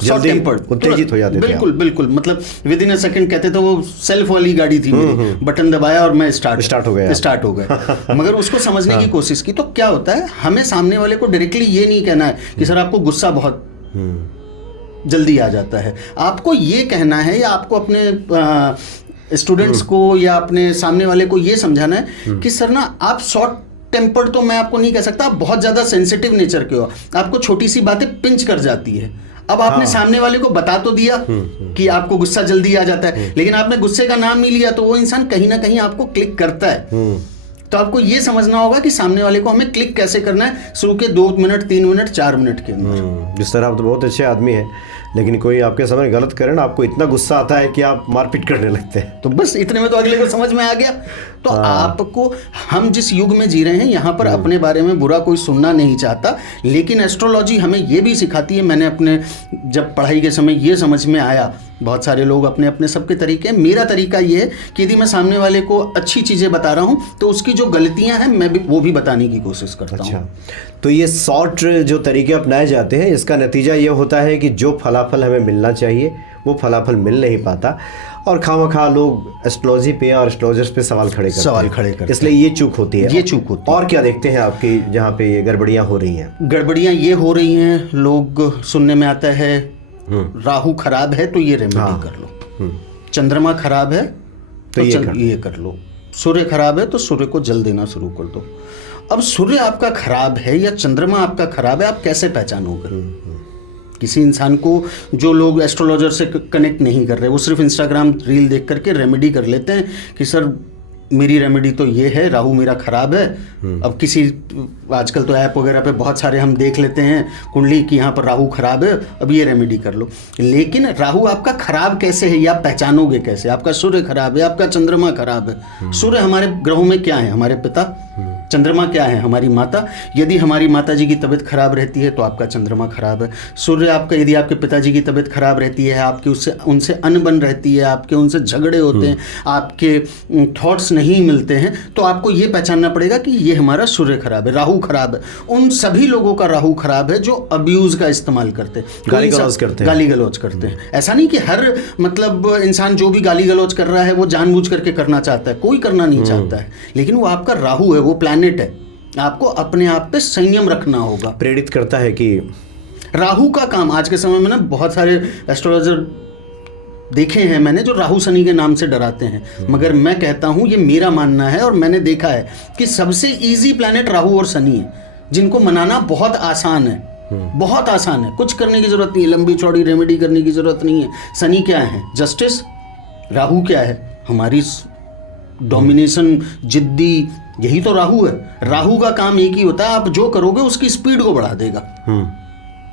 शॉर्ट टेम्पर्ड, उत्तेजित हो जाते थे। बिल्कुल बिल्कुल, मतलब विद इन अ सेकंड कहते थे। वो सेल्फ वाली गाड़ी थी मेरी, बटन दबाया और मैं स्टार्ट हो गया। मगर उसको समझने की कोशिश की तो क्या होता है, हमें सामने वाले को डायरेक्टली ये नहीं कहना है कि सर आपको गुस्सा बहुत जल्दी आ जाता है। आपको ये कहना है, या आपको अपने स्टूडेंट्स को या अपने सामने वाले को ये समझाना है कि सर ना, आप शॉर्ट टेम्पर्ड तो मैं आपको नहीं कह सकता, आप बहुत ज़्यादा सेंसिटिव नेचर के हो। आपको छोटी सी बातें पिंच कर जाती है। अब आपने सामने वाले को बता तो दिया कि आपको गुस्सा जल्दी आ जाता है, लेकिन आपने गुस्से का नाम नहीं लिया, तो वो इंसान कहीं ना कहीं आपको क्लिक करता है। तो आपको ये समझना होगा कि सामने वाले को हमें क्लिक कैसे करना है शुरू के 2 मिनट, 3 मिनट, 4 मिनट के अंदर। जिस तरह आप तो बहुत अच्छे आदमी हैं, लेकिन कोई आपके सामने गलत करे ना, आपको इतना गुस्सा आता है कि आप मारपीट करने लगते हैं। तो बस इतने में तो अगले को समझ में आ गया। तो आपको, हम जिस युग में जी रहे हैं, यहाँ पर अपने बारे में बुरा कोई सुनना नहीं चाहता, लेकिन एस्ट्रोलॉजी हमें ये भी सिखाती है। मैंने अपने जब पढ़ाई के समय ये समझ में आया, बहुत सारे लोग अपने अपने सबके तरीके हैं, मेरा तरीका ये है कि यदि मैं सामने वाले को अच्छी चीज़ें बता रहा हूँ तो उसकी जो गलतियाँ हैं मैं भी वो भी बताने की कोशिश करता हूँ। तो ये शॉर्ट जो तरीके अपनाए जाते हैं, इसका नतीजा ये होता है कि जो फलाफल हमें मिलना चाहिए वो फलाफल मिल नहीं पाता, और खामखा लोग एस्ट्रोलॉजी पे और एस्ट्रोलॉजर्स पे सवाल खड़े करते हैं। इसलिए ये चूक होती है। ये चूक होती है। और क्या देखते हैं आपकी जहाँ पे ये गड़बड़ियाँ हो रही हैं? गड़बड़ियाँ ये हो रही हैं, लोग सुनने में आता है राहु खराब है तो ये रेमेडी कर लो, चंद्रमा खराब है तो ये कर लो, सूर्य खराब है तो सूर्य को जल देना शुरू कर दो। अब सूर्य आपका खराब है या चंद्रमा आपका खराब है, आप कैसे पहचानोगे? किसी इंसान को, जो लोग एस्ट्रोलॉजर से कनेक्ट नहीं कर रहे, वो सिर्फ इंस्टाग्राम रील देख करके रेमेडी कर लेते हैं कि सर मेरी रेमेडी तो ये है, राहु मेरा खराब है। अब किसी, आजकल तो ऐप वगैरह पे बहुत सारे हम देख लेते हैं कुंडली कि यहाँ पर राहु खराब है, अब ये रेमेडी कर लो। लेकिन राहु आपका खराब कैसे है, या पहचानोगे कैसे? आपका सूर्य खराब है, आपका चंद्रमा खराब है। सूर्य हमारे ग्रहों में क्या है? हमारे पिता। चंद्रमा क्या है? हमारी माता। यदि हमारी माता जी की तबीयत खराब रहती है तो आपका चंद्रमा खराब है। सूर्य आपका, यदि आपके पिताजी की तबीयत खराब रहती है, आपकी उनसे अनबन रहती है, आपके उनसे झगड़े होते हैं, आपके थॉट्स नहीं मिलते हैं, तो आपको ये पहचानना पड़ेगा कि ये हमारा सूर्य खराब है, राहु खराब है। उन सभी लोगों का राहु खराब है जो अब्यूज का इस्तेमाल करते हैं, गाली गलौज करते हैं। ऐसा नहीं कि हर मतलब इंसान जो भी गाली गलौज कर रहा है वो जानबूझ करके करना चाहता है, कोई करना नहीं चाहता है, लेकिन वो आपका राहु है, वो प्लानिट है। आपको अपने आप पे संयम रखना होगा। प्रेरित करता है कि राहु का काम, आज के समय में ना बहुत सारे एस्ट्रोलॉजर देखे हैं मैंने जो राहु शनि के नाम से डराते हैं, मगर मैं कहता हूं, ये मेरा मानना है और मैंने देखा है कि सबसे इजी प्लैनेट राहु और शनि है, जिनको मनाना बहुत आसान है, बहुत आसान है। कुछ करने की जरूरत नहीं है, लंबी चौड़ी रेमेडी करने की जरूरत नहीं है। शनि क्या है? जस्टिस। राहु क्या है? हमारी डोमिनेशन, जिद्दी, यही तो राहु है। राहु का काम एक ही होता है, आप जो करोगे उसकी स्पीड को बढ़ा देगा।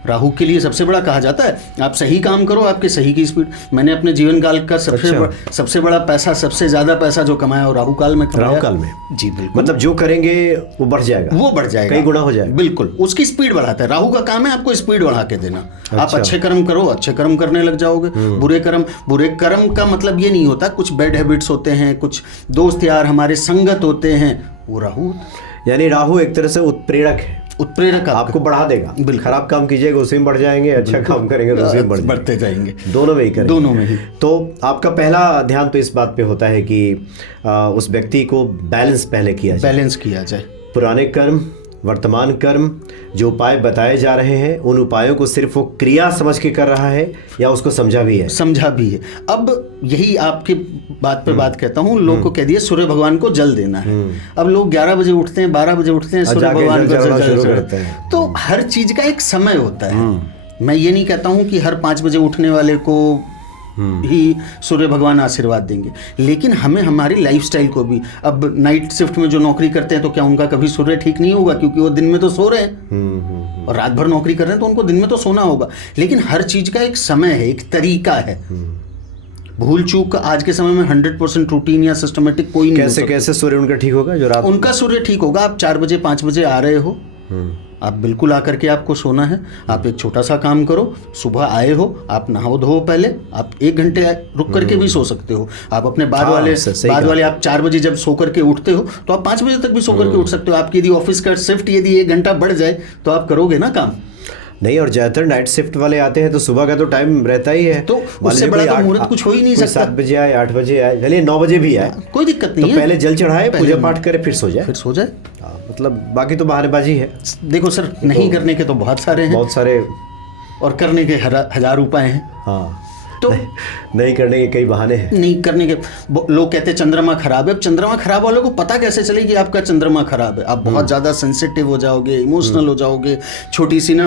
राहु के लिए सबसे बड़ा कहा जाता है, आप सही काम करो, आपके सही की स्पीड। मैंने अपने जीवन काल का सबसे बड़ा पैसा, सबसे ज्यादा पैसा जो कमाया वो राहु काल में कमाया। राहु काल में? जी बिल्कुल। मतलब जो करेंगे वो बढ़ जाएगा, वो बढ़ जाएगा, कई गुना हो जाएगा। बिल्कुल, उसकी स्पीड बढ़ाता है। राहु का काम है आपको स्पीड बढ़ा के देना। आप अच्छे कर्म करो, अच्छे कर्म करने लग जाओगे। बुरे कर्म का मतलब ये नहीं होता, कुछ बैड हैबिट्स होते हैं, कुछ दोस्त यार हमारे संगत होते हैं, वो राहु। यानी राहु एक तरह से उत्प्रेरक है, उत्प्रेरक आपको बढ़ा देगा। खराब काम कीजिएगा उसी में बढ़ जाएंगे, अच्छा काम करेंगे तो उसी में बढ़ते जाएंगे। दोनों में ही करेंगे, दोनों में ही। तो आपका पहला ध्यान तो इस बात पे होता है कि उस व्यक्ति को बैलेंस पहले किया जाए। पुराने कर्म, वर्तमान कर्म, जो उपाय बताए जा रहे हैं, उन उपायों को सिर्फ वो क्रिया समझ के कर रहा है या उसको समझा भी है? अब यही आपकी बात पे बात कहता हूँ, लोग को कह दिया सूर्य भगवान को जल देना है। अब लोग 11 बजे उठते हैं, 12 बजे उठते हैं, सूर्य भगवान को जल शुरू करते हैं। तो हर चीज का एक समय होता है। मैं ये नहीं कहता हूँ कि हर 5 बजे उठने वाले को ही सूर्य भगवान आशीर्वाद देंगे। लेकिन हमें हमारी लाइफस्टाइल को भी, अब नाइट शिफ्ट में जो नौकरी करते हैं तो क्या उनका कभी सूर्य ठीक नहीं होगा? क्योंकि वो दिन में तो सो रहे हैं और रात भर नौकरी कर रहे हैं, तो उनको दिन में तो सोना होगा। लेकिन हर चीज का एक समय है, एक तरीका है। भूल चूक आज के समय में 100% रूटीन या सिस्टमेटिक कोई नहीं। कैसे सूर्य उनका ठीक होगा? जो रात उनका सूर्य ठीक होगा, आप 4 बजे 5 बजे आ रहे हो, आप बिल्कुल आकर के आपको सोना है। आप एक छोटा सा काम करो, सुबह आए हो, आप नहाओ धो पहले, आप 1 घंटे रुक करके भी सो सकते हो। आप अपने बाद वाले आप 4 बजे जब सो करके उठते हो तो आप 5 बजे तक भी सो करके उठ सकते हो। आपकी यदि ऑफिस का शिफ्ट यदि 1 घंटा बढ़ जाए तो आप करोगे ना काम। नहीं, और ज़्यादातर नाइट शिफ्ट वाले आते हैं तो सुबह का तो टाइम रहता ही है, तो उससे बड़ा तो मुहूर्त कुछ हो ही नहीं सकता। 7 बजे आए, 8 बजे आए, चलिए 9 बजे भी आए, कोई दिक्कत नहीं तो है। पहले जल चढ़ाए, पूजा पाठ करे, फिर सो जाए। मतलब बाकी तो बहानेबाजी है। देखो सर, नहीं करने के तो बहुत सारे और करने के 1000 उपाय हैं। हाँ, तो नहीं करने के कई बहाने हैं। नहीं करने के लोग कहते हैं चंद्रमा खराब है। अब चंद्रमा खराब वालों को पता कैसे चले कि आपका चंद्रमा खराब है? आप बहुत ज़्यादा सेंसिटिव हो जाओगे, इमोशनल हो जाओगे। छोटी सी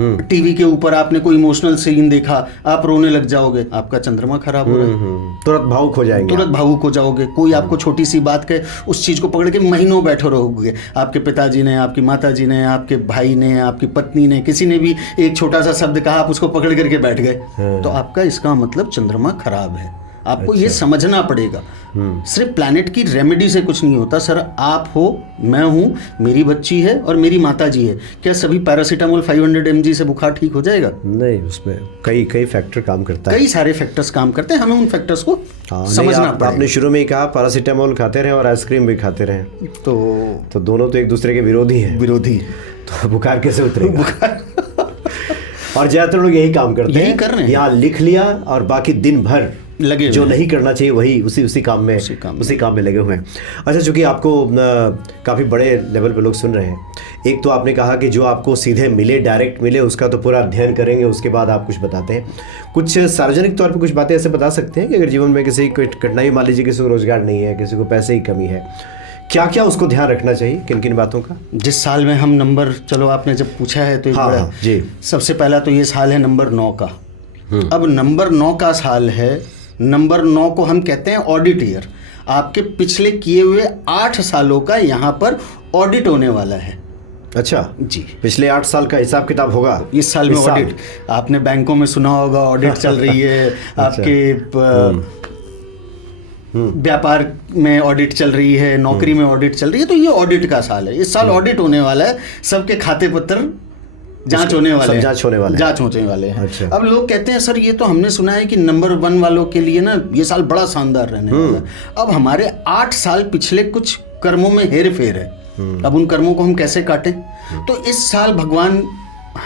टीवी के ऊपर आपने कोई इमोशनल सीन देखा, आप रोने लग जाओगे, आपका चंद्रमा खराब हो रहा है। तुरंत भावुक हो जाएंगे, तुरंत भावुक हो जाओगे। कोई आपको छोटी सी बात कहे, उस चीज़ को पकड़ के महीनों बैठे रहोगे। आपके पिताजी ने, आपकी माताजी ने, आपके भाई ने, आपकी पत्नी ने, किसी ने भी एक छोटा सा शब्द कहा, आप उसको पकड़ करके बैठ गए, तो आपका इसका मतलब चंद्रमा खराब है। आपको ये समझना पड़ेगा। सिर्फ प्लैनेट की रेमेडी से कुछ नहीं होता सर। आप हो, मैं हूँ, मेरी बच्ची है और मेरी माता जी है। क्या सभी पैरासीटामोल 500 mg से बुखार ठीक हो जाएगा? नहीं, उसमें कई फैक्टर काम करता है। कई सारे फैक्टर्स काम करते हैं, हमें उन फैक्टर्स को समझना पड़ेगा। आपने शुरू में ही कहा पैरासीटामोल खाते रहे और आइसक्रीम भी खाते रहे, तो दोनों तो एक दूसरे के विरोधी हैं। तो बुखार कैसे उतरेगा? और ज्यादातर लोग यही काम करते हैं, कर रहे हैं। यहाँ लिख लिया और बाकी दिन भर लगे जो नहीं करना चाहिए वही उसी काम में लगे हुए हैं। अच्छा, चूंकि आपको काफ़ी बड़े लेवल पे लोग सुन रहे हैं, एक तो आपने कहा कि जो आपको सीधे मिले, डायरेक्ट मिले, उसका तो पूरा अध्ययन करेंगे, उसके बाद आप कुछ बताते हैं। कुछ सार्वजनिक तौर पे कुछ बातें ऐसे बता सकते हैं कि अगर जीवन में किसी कोई कठिनाई, मान लीजिए किसी को रोजगार नहीं है, किसी को पैसे की कमी है, क्या क्या उसको ध्यान रखना चाहिए, किन किन बातों का? जिस साल में हम नंबर, चलो आपने जब पूछा है तो हाँ, जी, सबसे पहला तो ये साल है नंबर 9 का। अब नंबर 9 का साल है। नंबर 9 को हम कहते हैं ऑडिट ईयर। आपके पिछले किए हुए 8 सालों का यहाँ पर ऑडिट होने वाला है। अच्छा जी, पिछले 8 साल का हिसाब किताब होगा इस साल में। ऑडिट आपने बैंकों में सुना होगा, ऑडिट चल रही है। आपके व्यापार में ऑडिट चल रही है, नौकरी में ऑडिट चल रही है, तो ये ऑडिट का साल है। इस साल ऑडिट होने वाला है। सबके खाते पत्र जांच होने वाले हैं। अच्छा। अब लोग कहते हैं सर ये तो हमने सुना है कि नंबर 1 वालों के लिए ना ये साल बड़ा शानदार रहने वाला है। अब हमारे 8 साल पिछले कुछ कर्मों में हेर फेर है। अब उन कर्मों को हम कैसे काटें? तो इस साल भगवान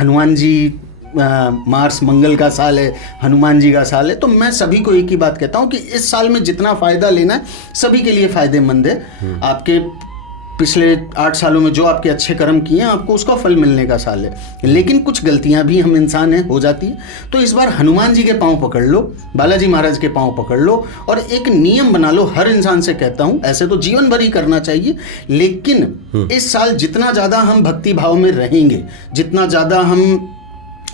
हनुमान जी, मार्स मंगल का साल है, हनुमान जी का साल है। तो मैं सभी को एक ही बात कहता हूँ कि इस साल में जितना फ़ायदा लेना है सभी के लिए फ़ायदेमंद है। आपके पिछले 8 सालों में जो आपके अच्छे कर्म किए हैं, आपको उसका फल मिलने का साल है। लेकिन कुछ गलतियां भी हम इंसान हैं, हो जाती है। तो इस बार हनुमान जी के पांव पकड़ लो, बालाजी महाराज के पांव पकड़ लो और एक नियम बना लो। हर इंसान से कहता हूं, ऐसे तो जीवन भर ही करना चाहिए, लेकिन इस साल जितना ज़्यादा हम भक्ति भाव में रहेंगे, जितना ज़्यादा हम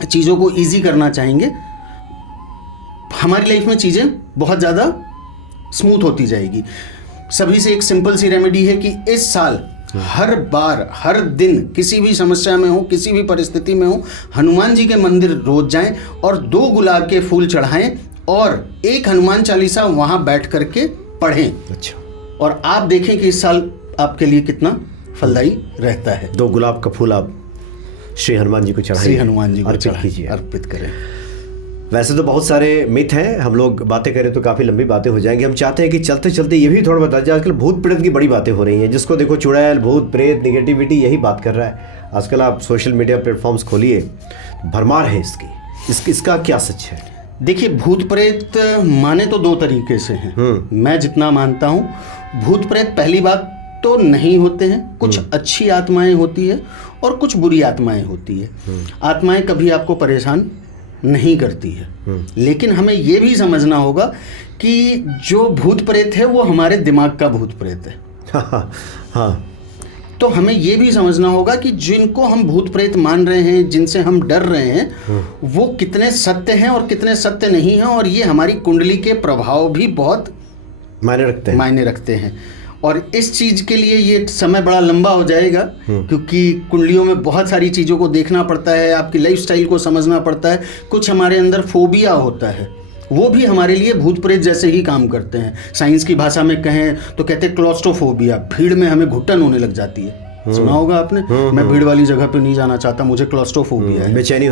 चीज़ों को ईजी करना चाहेंगे, हमारी लाइफ में चीज़ें बहुत ज़्यादा स्मूथ होती जाएगी। सभी से एक सिंपल सी रेमेडी है कि इस साल हर बार, हर दिन, किसी भी समस्या में हो, किसी भी परिस्थिति में हो, हनुमान जी के मंदिर रोज जाएं और 2 गुलाब के फूल चढ़ाएं और एक हनुमान चालीसा वहां बैठ करके पढ़ें। अच्छा। और आप देखें कि इस साल आपके लिए कितना फलदायी रहता है। 2 गुलाब का फूल आप श्री हनुमान जी को चढ़ाइए, श्री हनुमान जी को अर्पित करें। वैसे तो बहुत सारे मिथ हैं, हम लोग बातें करें तो काफ़ी लंबी बातें हो जाएंगी। हम चाहते हैं कि चलते चलते ये भी थोड़ा बता दीजिए, आजकल भूत प्रेत की बड़ी बातें हो रही हैं, जिसको देखो चुड़ैल, भूत प्रेत, निगेटिविटी यही बात कर रहा है। आजकल आप सोशल मीडिया प्लेटफॉर्म्स खोलिए, भरमार है इसका क्या सच है? देखिए, भूत प्रेत माने तो 2 तरीके से हैं। मैं जितना मानता हूँ, भूत प्रेत पहली बात तो नहीं होते हैं। कुछ अच्छी आत्माएं होती है और कुछ बुरी आत्माएं होती है। आत्माएं कभी आपको परेशान नहीं करती है, लेकिन हमें यह भी समझना होगा कि जो भूत प्रेत है वो हमारे दिमाग का भूत प्रेत है। हाँ। तो हमें ये भी समझना होगा कि जिनको हम भूत प्रेत मान रहे हैं, जिनसे हम डर रहे हैं, वो कितने सत्य हैं और कितने सत्य नहीं हैं, और ये हमारी कुंडली के प्रभाव भी बहुत मायने रखते हैं। और इस चीज़ के लिए ये समय बड़ा लंबा हो जाएगा, क्योंकि कुंडलियों में बहुत सारी चीज़ों को देखना पड़ता है, आपकी लाइफस्टाइल को समझना पड़ता है। कुछ हमारे अंदर फोबिया होता है, वो भी हमारे लिए भूत प्रेत जैसे ही काम करते हैं। साइंस की भाषा में कहें तो कहते हैं क्लॉस्ट्रोफोबिया, भीड़ में हमें घुटन होने लग जाती है। सुना होगा आपने, मैं भीड़ वाली जगह पे नहीं जाना चाहता, मुझे क्लॉस्ट्रोफोबिया है, बेचैनी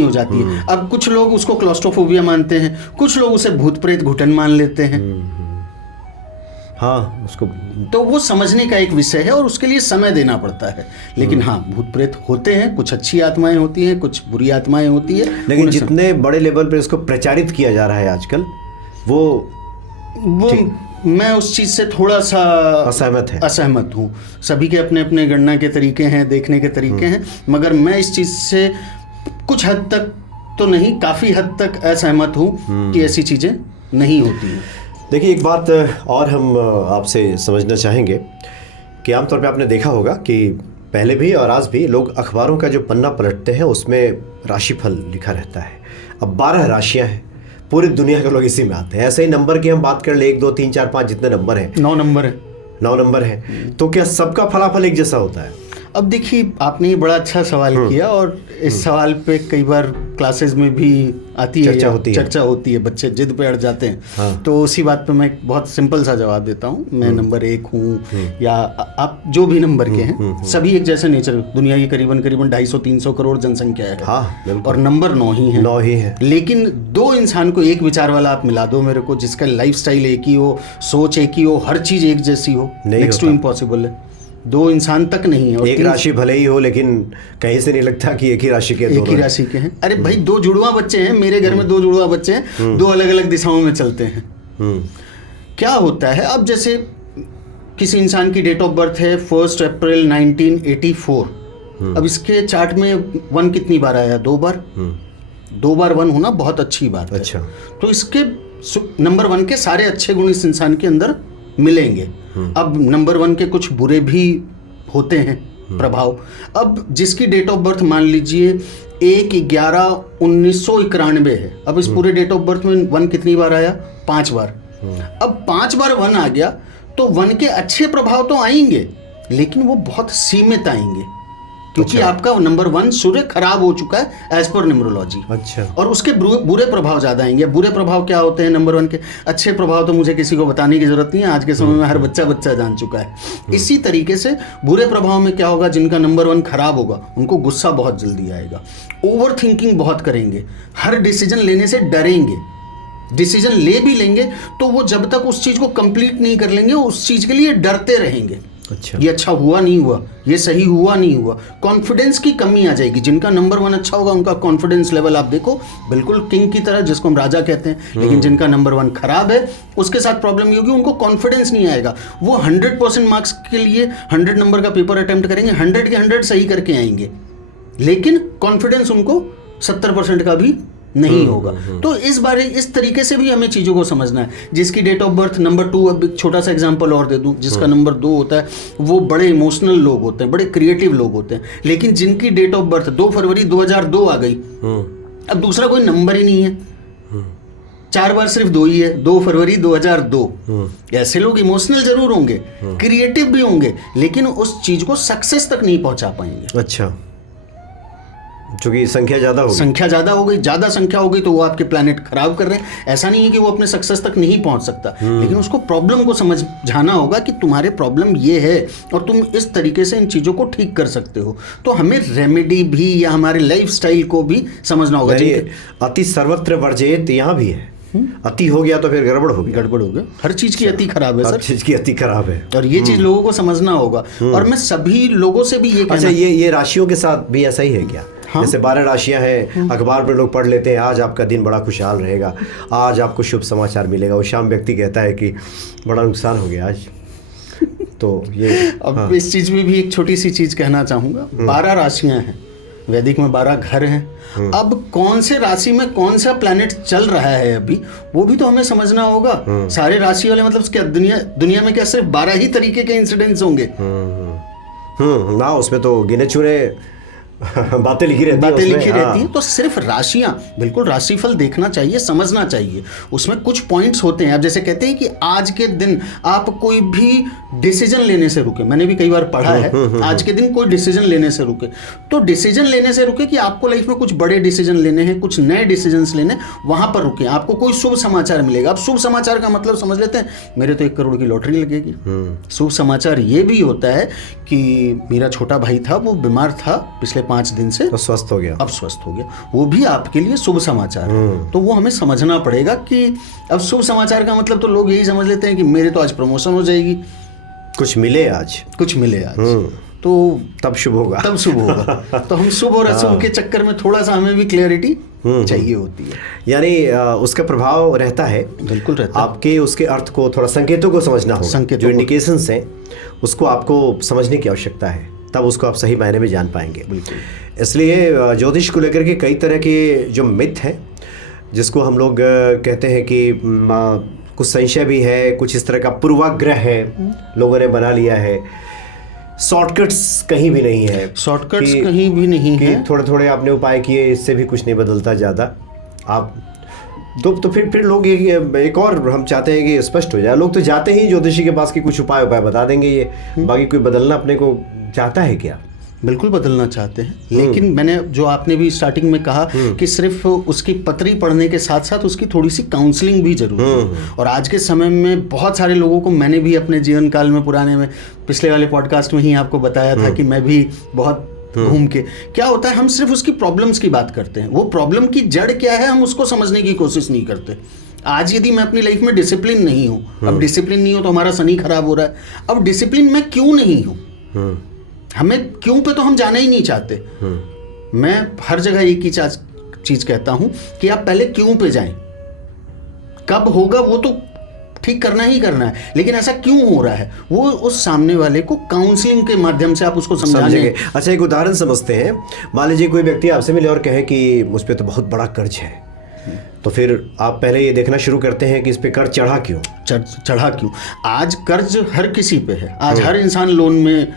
हो जाती है। अब कुछ लोग उसको क्लॉस्ट्रोफोबिया मानते हैं, कुछ लोग उसे भूत प्रेत घुटन मान लेते हैं। हाँ, उसको तो वो समझने का एक विषय है और उसके लिए समय देना पड़ता है। लेकिन हाँ, भूत प्रेत होते हैं, कुछ अच्छी आत्माएं होती हैं, कुछ बुरी आत्माएं होती है। लेकिन जितने बड़े लेवल पे इसको प्रचारित किया जा रहा है आजकल, वो मैं उस चीज़ से थोड़ा सा असहमत हूँ। सभी के अपने अपने गणना के तरीके हैं, देखने के तरीके हैं, मगर मैं इस चीज़ से कुछ हद तक तो नहीं, काफ़ी हद तक असहमत हूँ कि ऐसी चीज़ें नहीं होती हैं। देखिए, एक बात और हम आपसे समझना चाहेंगे कि आमतौर पे आपने देखा होगा कि पहले भी और आज भी लोग अखबारों का जो पन्ना पलटते हैं उसमें राशिफल लिखा रहता है। अब 12 राशियां हैं, पूरी दुनिया के लोग इसी में आते हैं। ऐसे ही नंबर की हम बात कर ले, 1 2 3 4 5 जितने नंबर हैं, 9 नंबर है। तो क्या सबका फलाफल एक जैसा होता है? अब देखिए, आपने ये बड़ा अच्छा सवाल किया, और इस सवाल पे कई बार क्लासेस में भी चर्चा होती है, बच्चे जिद पे अड़ जाते हैं। हाँ। तो उसी बात पे मैं एक बहुत सिंपल सा जवाब देता हूँ। मैं नंबर 1 हूँ, या आप जो भी नंबर के हैं, सभी एक जैसे नेचर। दुनिया की करीबन 250-300 करोड़ जनसंख्या है। हाँ, और नंबर 9 ही है। लेकिन 2 इंसान को एक विचार वाला आप मिला दो मेरे को, जिसका लाइफस्टाइल एक ही हो, सोच एक ही हो, हर चीज़ एक जैसी हो, नेक्स्ट टू इम्पॉसिबल है। 2 इंसान तक नहीं है। एक राशि भले ही हो, लेकिन कहीं से नहीं लगता कि एक ही राशि के हैं। अरे भाई, 2 जुड़वा बच्चे हैं, मेरे घर में 2 जुड़वा बच्चे हैं, 2 अलग अलग दिशाओं में चलते हैं। क्या होता है, अब जैसे किसी इंसान की डेट ऑफ बर्थ है 1 अप्रैल 1984। अब इसके चार्ट में 1 कितनी बार आया? 2 बार। 2 बार 1 होना बहुत अच्छी बात है। अच्छा। तो इसके नंबर 1 के सारे अच्छे गुण इस इंसान के अंदर मिलेंगे। अब नंबर 1 के कुछ बुरे भी होते हैं प्रभाव। अब जिसकी डेट ऑफ बर्थ मान लीजिए 1/11/1991 है, अब इस पूरे डेट ऑफ बर्थ में 1 कितनी बार आया? 5 बार। अब 5 बार 1 आ गया तो 1 के अच्छे प्रभाव तो आएंगे, लेकिन वो बहुत सीमित आएंगे, क्योंकि आपका नंबर 1 सूर्य खराब हो चुका है एज पर न्यूमरोलॉजी। अच्छा। और उसके बुरे प्रभाव ज़्यादा आएंगे। बुरे प्रभाव क्या होते हैं नंबर 1 के? अच्छे प्रभाव तो मुझे किसी को बताने की जरूरत नहीं है, आज के समय में हर बच्चा जान चुका है। इसी तरीके से बुरे प्रभाव में क्या होगा, जिनका नंबर 1 खराब होगा उनको गुस्सा बहुत जल्दी आएगा, ओवर थिंकिंग बहुत करेंगे, हर डिसीजन लेने से डरेंगे, डिसीजन ले भी लेंगे तो वो जब तक उस चीज़ को कंप्लीट नहीं कर लेंगे उस चीज़ के लिए डरते रहेंगे। अच्छा। ये अच्छा हुआ नहीं हुआ, ये सही हुआ नहीं हुआ, कॉन्फिडेंस की कमी आ जाएगी। जिनका नंबर 1 अच्छा होगा उनका कॉन्फिडेंस लेवल आप देखो बिल्कुल किंग की तरह, जिसको हम राजा कहते हैं। लेकिन जिनका नंबर 1 खराब है उसके साथ प्रॉब्लम ये होगी, उनको कॉन्फिडेंस नहीं आएगा। वो 100% मार्क्स के लिए 100 नंबर का पेपर अटेम्प्ट करेंगे, 100 के 100 सही करके आएंगे, लेकिन कॉन्फिडेंस उनको 70% का भी नहीं होगा। तो इस तरीके से भी हमें चीज़ों को समझना है। जिसकी डेट ऑफ बर्थ नंबर 2, अब एक छोटा सा एग्जांपल और दे दूं, जिसका नंबर 2 होता है वो बड़े इमोशनल लोग होते हैं, बड़े क्रिएटिव लोग होते हैं। लेकिन जिनकी डेट ऑफ बर्थ 2 फरवरी 2002 आ गई, अब दूसरा कोई नंबर ही नहीं है, 4 बार सिर्फ 2 ही है, 2 फरवरी 2002। ऐसे लोग इमोशनल जरूर होंगे, क्रिएटिव भी होंगे, लेकिन उस चीज़ को सक्सेस तक नहीं पहुंचा पाएंगे। अच्छा, क्योंकि संख्या ज़्यादा हो गई, ज़्यादा संख्या हो गई तो वो आपके प्लैनेट खराब कर रहे हैं। ऐसा नहीं है कि वो अपने सक्सेस तक नहीं पहुंच सकता, लेकिन उसको प्रॉब्लम को समझाना होगा कि तुम्हारे प्रॉब्लम ये है और तुम इस तरीके से इन चीज़ों को ठीक कर सकते हो। तो हमें रेमेडी भी या हमारे लाइफस्टाइल को भी समझना होगा। अति सर्वत्र वर्जेत यहाँ भी है, अति हो गया तो फिर गड़बड़ हो गया। हर चीज़ की अति खराब है सर, हर चीज़ की अति खराब है, और ये चीज़ लोगों को समझना होगा। और मैं सभी लोगों से भी ये कहना। अच्छा, ये राशियों के साथ भी ऐसा ही है क्या? हाँ? जैसे 12 राशियां हैं, अखबार पर लोग पढ़ लेते हैं, आज आपका दिन बड़ा खुशहाल रहेगा, आज आपको शुभ समाचार मिलेगा, और शाम व्यक्ति कहता है कि बड़ा नुकसान हो गया आज। तो ये अब हाँ। इस चीज़ में भी एक छोटी सी चीज़ कहना चाहूँगा। 12 राशियां हैं, वैदिक में 12 घर हैं। अब कौन से राशि में कौन सा प्लैनेट चल रहा है अभी, वो भी तो हमें समझना होगा। सारे राशि वाले मतलब क्या दुनिया में क्या सिर्फ 12 ही तरीके के इंसिडेंट्स होंगे? ना उसमें तो गिने चुने बातें लिखी रहती हैं। तो सिर्फ राशियां, बिल्कुल राशिफल देखना चाहिए, समझना चाहिए। उसमें कुछ पॉइंट्स होते हैं। अब जैसे कहते हैं कि आज के दिन आप कोई भी डिसीजन लेने से रुके, मैंने भी कई बार पढ़ा है, आज के दिन कोई डिसीजन लेने से रुके, तो डिसीजन लेने से रुके कि आपको लाइफ में कुछ बड़े डिसीजन लेने हैं, कुछ नए डिसीजंस लेने, वहां पर रुके, आपको कोई शुभ समाचार मिलेगा। अब शुभ समाचार का मतलब समझ लेते हैं, मेरे तो 1 करोड़ की लॉटरी लगेगी। शुभ समाचार ये भी होता है कि मेरा छोटा भाई था, वो बीमार था पिछले 5 दिन से, तो स्वस्थ हो गया, अब स्वस्थ हो गया, वो भी आपके लिए शुभ समाचार है। तो वो हमें समझना पड़ेगा कि अब शुभ समाचार का मतलब तो लोग यही समझ लेते हैं कि मेरे तो आज प्रमोशन हो जाएगी, कुछ मिले आज, तो तब शुभ होगा। तो हम शुभ और अशुभ के चक्कर में थोड़ा सा हमें भी क्लैरिटी चाहिए होती है। यानी उसका प्रभाव रहता है, बिल्कुल रहता है। आपके उसके अर्थ को, थोड़ा संकेतों को समझना होगा, जो इंडिकेशंस हैं उसको आपको समझने की आवश्यकता है, तब उसको आप सही मायने में जान पाएंगे। बिल्कुल। इसलिए ज्योतिष को लेकर के कई तरह के जो मिथ हैं, जिसको हम लोग कहते हैं कि कुछ संशय भी है, कुछ इस तरह का पूर्वाग्रह है, लोगों ने बना लिया है। शॉर्टकट्स कहीं भी नहीं है, कहीं भी नहीं है। थोड़े थोड़े आपने उपाय किए, इससे भी कुछ नहीं बदलता ज़्यादा। आप तो फिर लोग एक और हम चाहते हैं कि स्पष्ट हो जाए, लोग तो जाते ही ज्योतिषी के पास कि कुछ उपाय बता देंगे ये, बाकी कोई बदलना अपने को चाहता है क्या? बिल्कुल बदलना चाहते हैं, लेकिन मैंने जो आपने भी स्टार्टिंग में कहा कि सिर्फ उसकी पत्री पढ़ने के साथ साथ उसकी थोड़ी सी काउंसलिंग भी जरूरी है। और आज के समय में बहुत सारे लोगों को, मैंने भी अपने जीवन काल में पुराने में, पिछले वाले पॉडकास्ट में ही आपको बताया था कि मैं भी बहुत घूम के, क्या होता है, हम सिर्फ उसकी प्रॉब्लम्स की बात करते हैं, वो प्रॉब्लम की जड़ क्या है हम उसको समझने की कोशिश नहीं करते। आज यदि मैं अपनी लाइफ में डिसिप्लिन नहीं हूँ, अब डिसिप्लिन नहीं हो तो हमारा शनि खराब हो रहा है, अब डिसिप्लिन में क्यों नहीं हूँ, हमें क्यों पे तो हम जाना ही नहीं चाहते। मैं हर जगह एक ही चीज कहता हूं कि आप पहले क्यों पे जाएं, कब होगा वो तो ठीक करना ही करना है, लेकिन ऐसा क्यों हो रहा है वो उस सामने वाले को काउंसलिंग के माध्यम से आप उसको समझाएंगे। अच्छा, एक उदाहरण समझते हैं। मान लीजिए कोई व्यक्ति आपसे मिले और कहे कि मुझ पे तो बहुत बड़ा कर्ज है, तो फिर आप पहले ये देखना शुरू करते हैं कि इस पे कर्ज चढ़ा क्यों। आज कर्ज हर किसी पे है, आज हर इंसान लोन में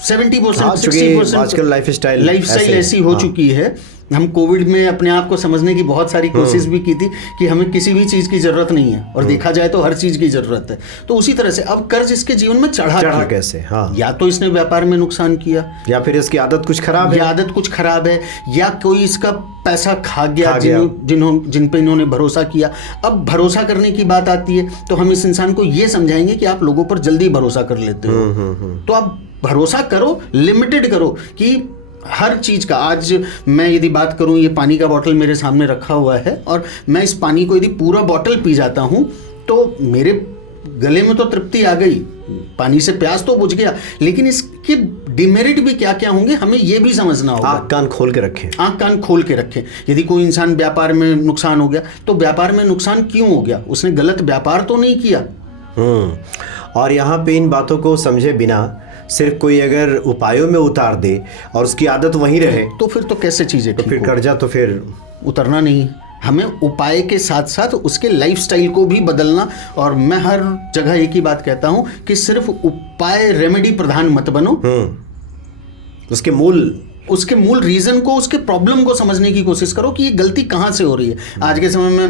70% 60% आजकल लाइफस्टाइल ऐसी हो चुकी है। हम कोविड में अपने आप को समझने की बहुत सारी कोशिश भी की थी कि हमें किसी भी चीज़ की ज़रूरत नहीं है, और देखा जाए तो हर चीज़ की ज़रूरत है। तो उसी तरह से अब कर्ज इसके जीवन में चढ़ा कैसे? हाँ, या तो इसने व्यापार में नुकसान किया, या फिर इसकी आदत कुछ खराब है, या कोई इसका पैसा खा गया जिन पे इन्होंने भरोसा किया। अब भरोसा करने की बात आती है तो हम इस इंसान को ये समझाएंगे कि आप लोगों पर जल्दी भरोसा कर लेते हो, तो आप भरोसा करो, लिमिटेड करो कि हर चीज़ का। आज मैं यदि बात करूं, ये पानी का बोतल मेरे सामने रखा हुआ है और मैं इस पानी को यदि पूरा बोतल पी जाता हूं तो मेरे गले में तो तृप्ति आ गई, पानी से प्यास तो बुझ गया, लेकिन इसके डिमेरिट भी क्या क्या होंगे हमें ये भी समझना होगा। आँख कान खोल के रखें। यदि कोई इंसान व्यापार में नुकसान हो गया तो व्यापार में नुकसान क्यों हो गया, उसने गलत व्यापार तो नहीं किया। और यहाँ पे इन बातों को समझे बिना सिर्फ कोई अगर उपायों में उतार दे और उसकी आदत वहीं रहे तो फिर तो कैसे चीज़ें, तो फिर कर्जा तो फिर उतरना नहीं है। हमें उपाय के साथ साथ उसके लाइफस्टाइल को भी बदलना। और मैं हर जगह एक ही बात कहता हूं कि सिर्फ उपाय, रेमेडी प्रधान मत बनो, उसके मूल रीजन को, उसके प्रॉब्लम को समझने की कोशिश करो कि ये गलती कहाँ से हो रही है। आज के समय में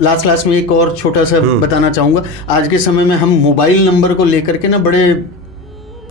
लास्ट में एक और छोटा सा बताना चाहूँगा। आज के समय में हम मोबाइल नंबर को लेकर के ना बड़े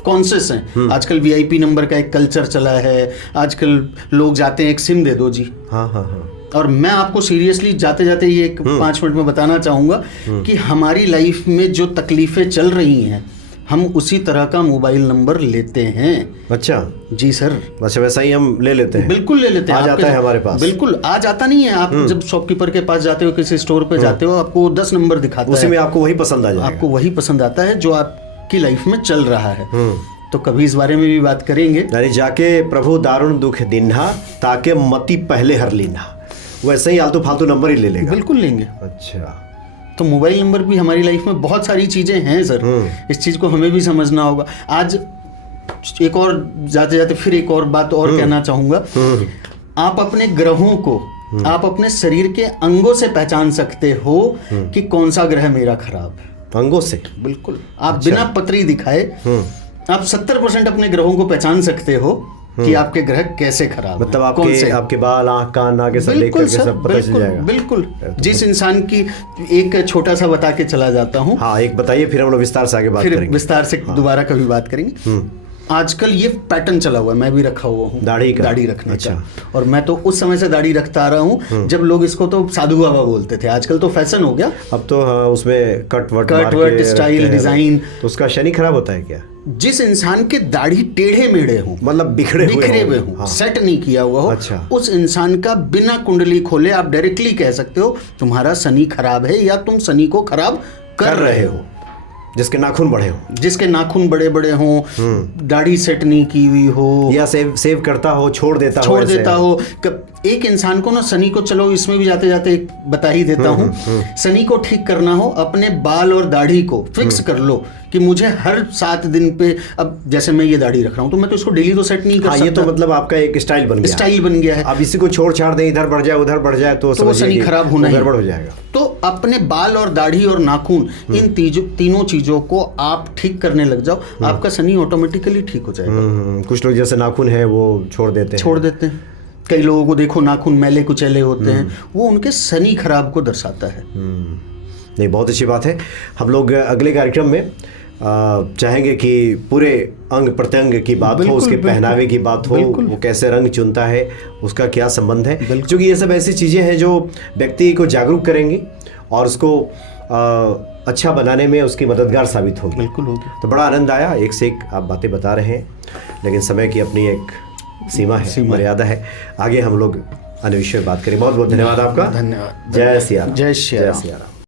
कॉन्शियस हैं। आजकल वीआईपी नंबर का एक कल्चर चला है, आजकल लोग जाते हैं एक सिम दे दो जी। हाँ। और मैं आपको सीरियसली जाते जाते ये एक 5 मिनट में बताना चाहूँगा कि हमारी लाइफ में जो तकलीफ़ें चल रही हैं हम उसी तरह का मोबाइल नंबर लेते हैं। अच्छा जी सर। अच्छा, वैसा ही हम ले लेते हैं। बिल्कुल ले लेते हैं। आ जाता है हमारे पास। बिल्कुल आ जाता नहीं है। आप जब शॉपकीपर के पास जाते हो, किसी स्टोर पे जाते हो, आपको 10 नंबर दिखाता है, उसी में आपको वही पसंद आ जाएगा। आपको वही पसंद आता है जो आपकी लाइफ में चल रहा है। तो कभी इस बारे में भी बात करेंगे। यानी जाके प्रभु दारुण दुख दिन्हा ताके मति पहले हर लीना, वैसे ही आलतू फालतू नंबर ही ले लेगा। बिल्कुल लेंगे। अच्छा, तो मोबाइल नंबर भी हमारी लाइफ में बहुत सारी चीज़ें हैं सर, इस चीज़ को हमें भी समझना होगा। आज एक और जाते जाते फिर एक और बात और कहना चाहूँगा। आप अपने ग्रहों को, आप अपने शरीर के अंगों से पहचान सकते हो कि कौन सा ग्रह मेरा खराब है। अंगों से? बिल्कुल। आप बिना पत्री दिखाए आप 70% अपने ग्रहों को पहचान सकते हो कि आपके ग्रह कैसे खराब मतलब हैं, कौन से। आपके बाल, आँख, कान, नाक सब देख बिल्कुल करके सर, सब पता चल जाएगा। बिल्कुल। जिस इंसान की, एक छोटा सा बता के चला जाता हूँ, हाँ एक बताइए, फिर हम लोग विस्तार से आगे बात फिर करेंगे। विस्तार से दोबारा कभी बात करेंगे। आजकल ये पैटर्न चला हुआ है, मैं भी रखा हुआ हूँ दाढ़ी रखने अच्छा। का। और मैं तो उस समय से दाढ़ी रखता आ रहा हूँ जब लोग इसको तो साधु बाबा बोलते थे, आजकल तो फैशन हो गया। अब तो हाँ, उसमें कट वट स्टाइल, डिजाइन। तो उसका शनि खराब होता है क्या? जिस इंसान के दाढ़ी टेढ़े मेढ़े हों, मतलब बिखरे हुए हों, हाँ। सेट नहीं किया हुआ हो, अच्छा। उस इंसान का बिना कुंडली खोले आप डायरेक्टली कह सकते हो तुम्हारा शनि खराब है या तुम शनि को खराब कर रहे हो। जिसके नाखून बड़े हों, जिसके नाखून बड़े बड़े हों, दाढ़ी सेट नहीं की हुई हो, या सेव करता हो, छोड़ देता हो। एक इंसान को ना शनि को, चलो इसमें भी जाते जाते एक बता ही देता हूँ, शनि को ठीक करना हो, अपने बाल और दाढ़ी को फिक्स कर लो कि मुझे हर 7 दिन पे, अब जैसे मैं ये दाढ़ी रख रहा हूँ तो मैं तो इसको डेली तो सेट नहीं कर सकता। ये तो मतलब आपका एक स्टाइल बन गया है। अब इसी को छोड़ छाड़ दें, इधर बढ़ जाए उधर बढ़ जाए तो वो शनि खराब होना, गड़बड़ हो जाएगा। तो अपने बाल और दाढ़ी और नाखून, इन तीनों चीजों को आप ठीक करने लग जाओ, आपका शनि ऑटोमेटिकली ठीक हो जाएगा। कुछ लोग जैसे नाखून है वो छोड़ देते हैं। कई लोगों को देखो नाखून मैले कुचैले होते हैं, वो उनके शनि खराब को दर्शाता है। नहीं, बहुत अच्छी बात है। हम लोग अगले कार्यक्रम में चाहेंगे कि पूरे अंग प्रत्यंग की बात हो, उसके पहनावे की बात हो, वो कैसे रंग चुनता है, उसका क्या संबंध है, क्योंकि ये सब ऐसी चीज़ें हैं जो व्यक्ति को जागरूक करेंगी और उसको अच्छा बनाने में उसकी मददगार साबित होगी। बिल्कुल होगी। तो बड़ा आनंद आया, एक से एक आप बातें बता रहे हैं, लेकिन समय की अपनी एक सीमा है, मर्यादा है। आगे हम लोग अन्य विषय में बात करें। बहुत बहुत धन्यवाद आपका। धन्यवाद। जय सिया राम। जय श्री राम।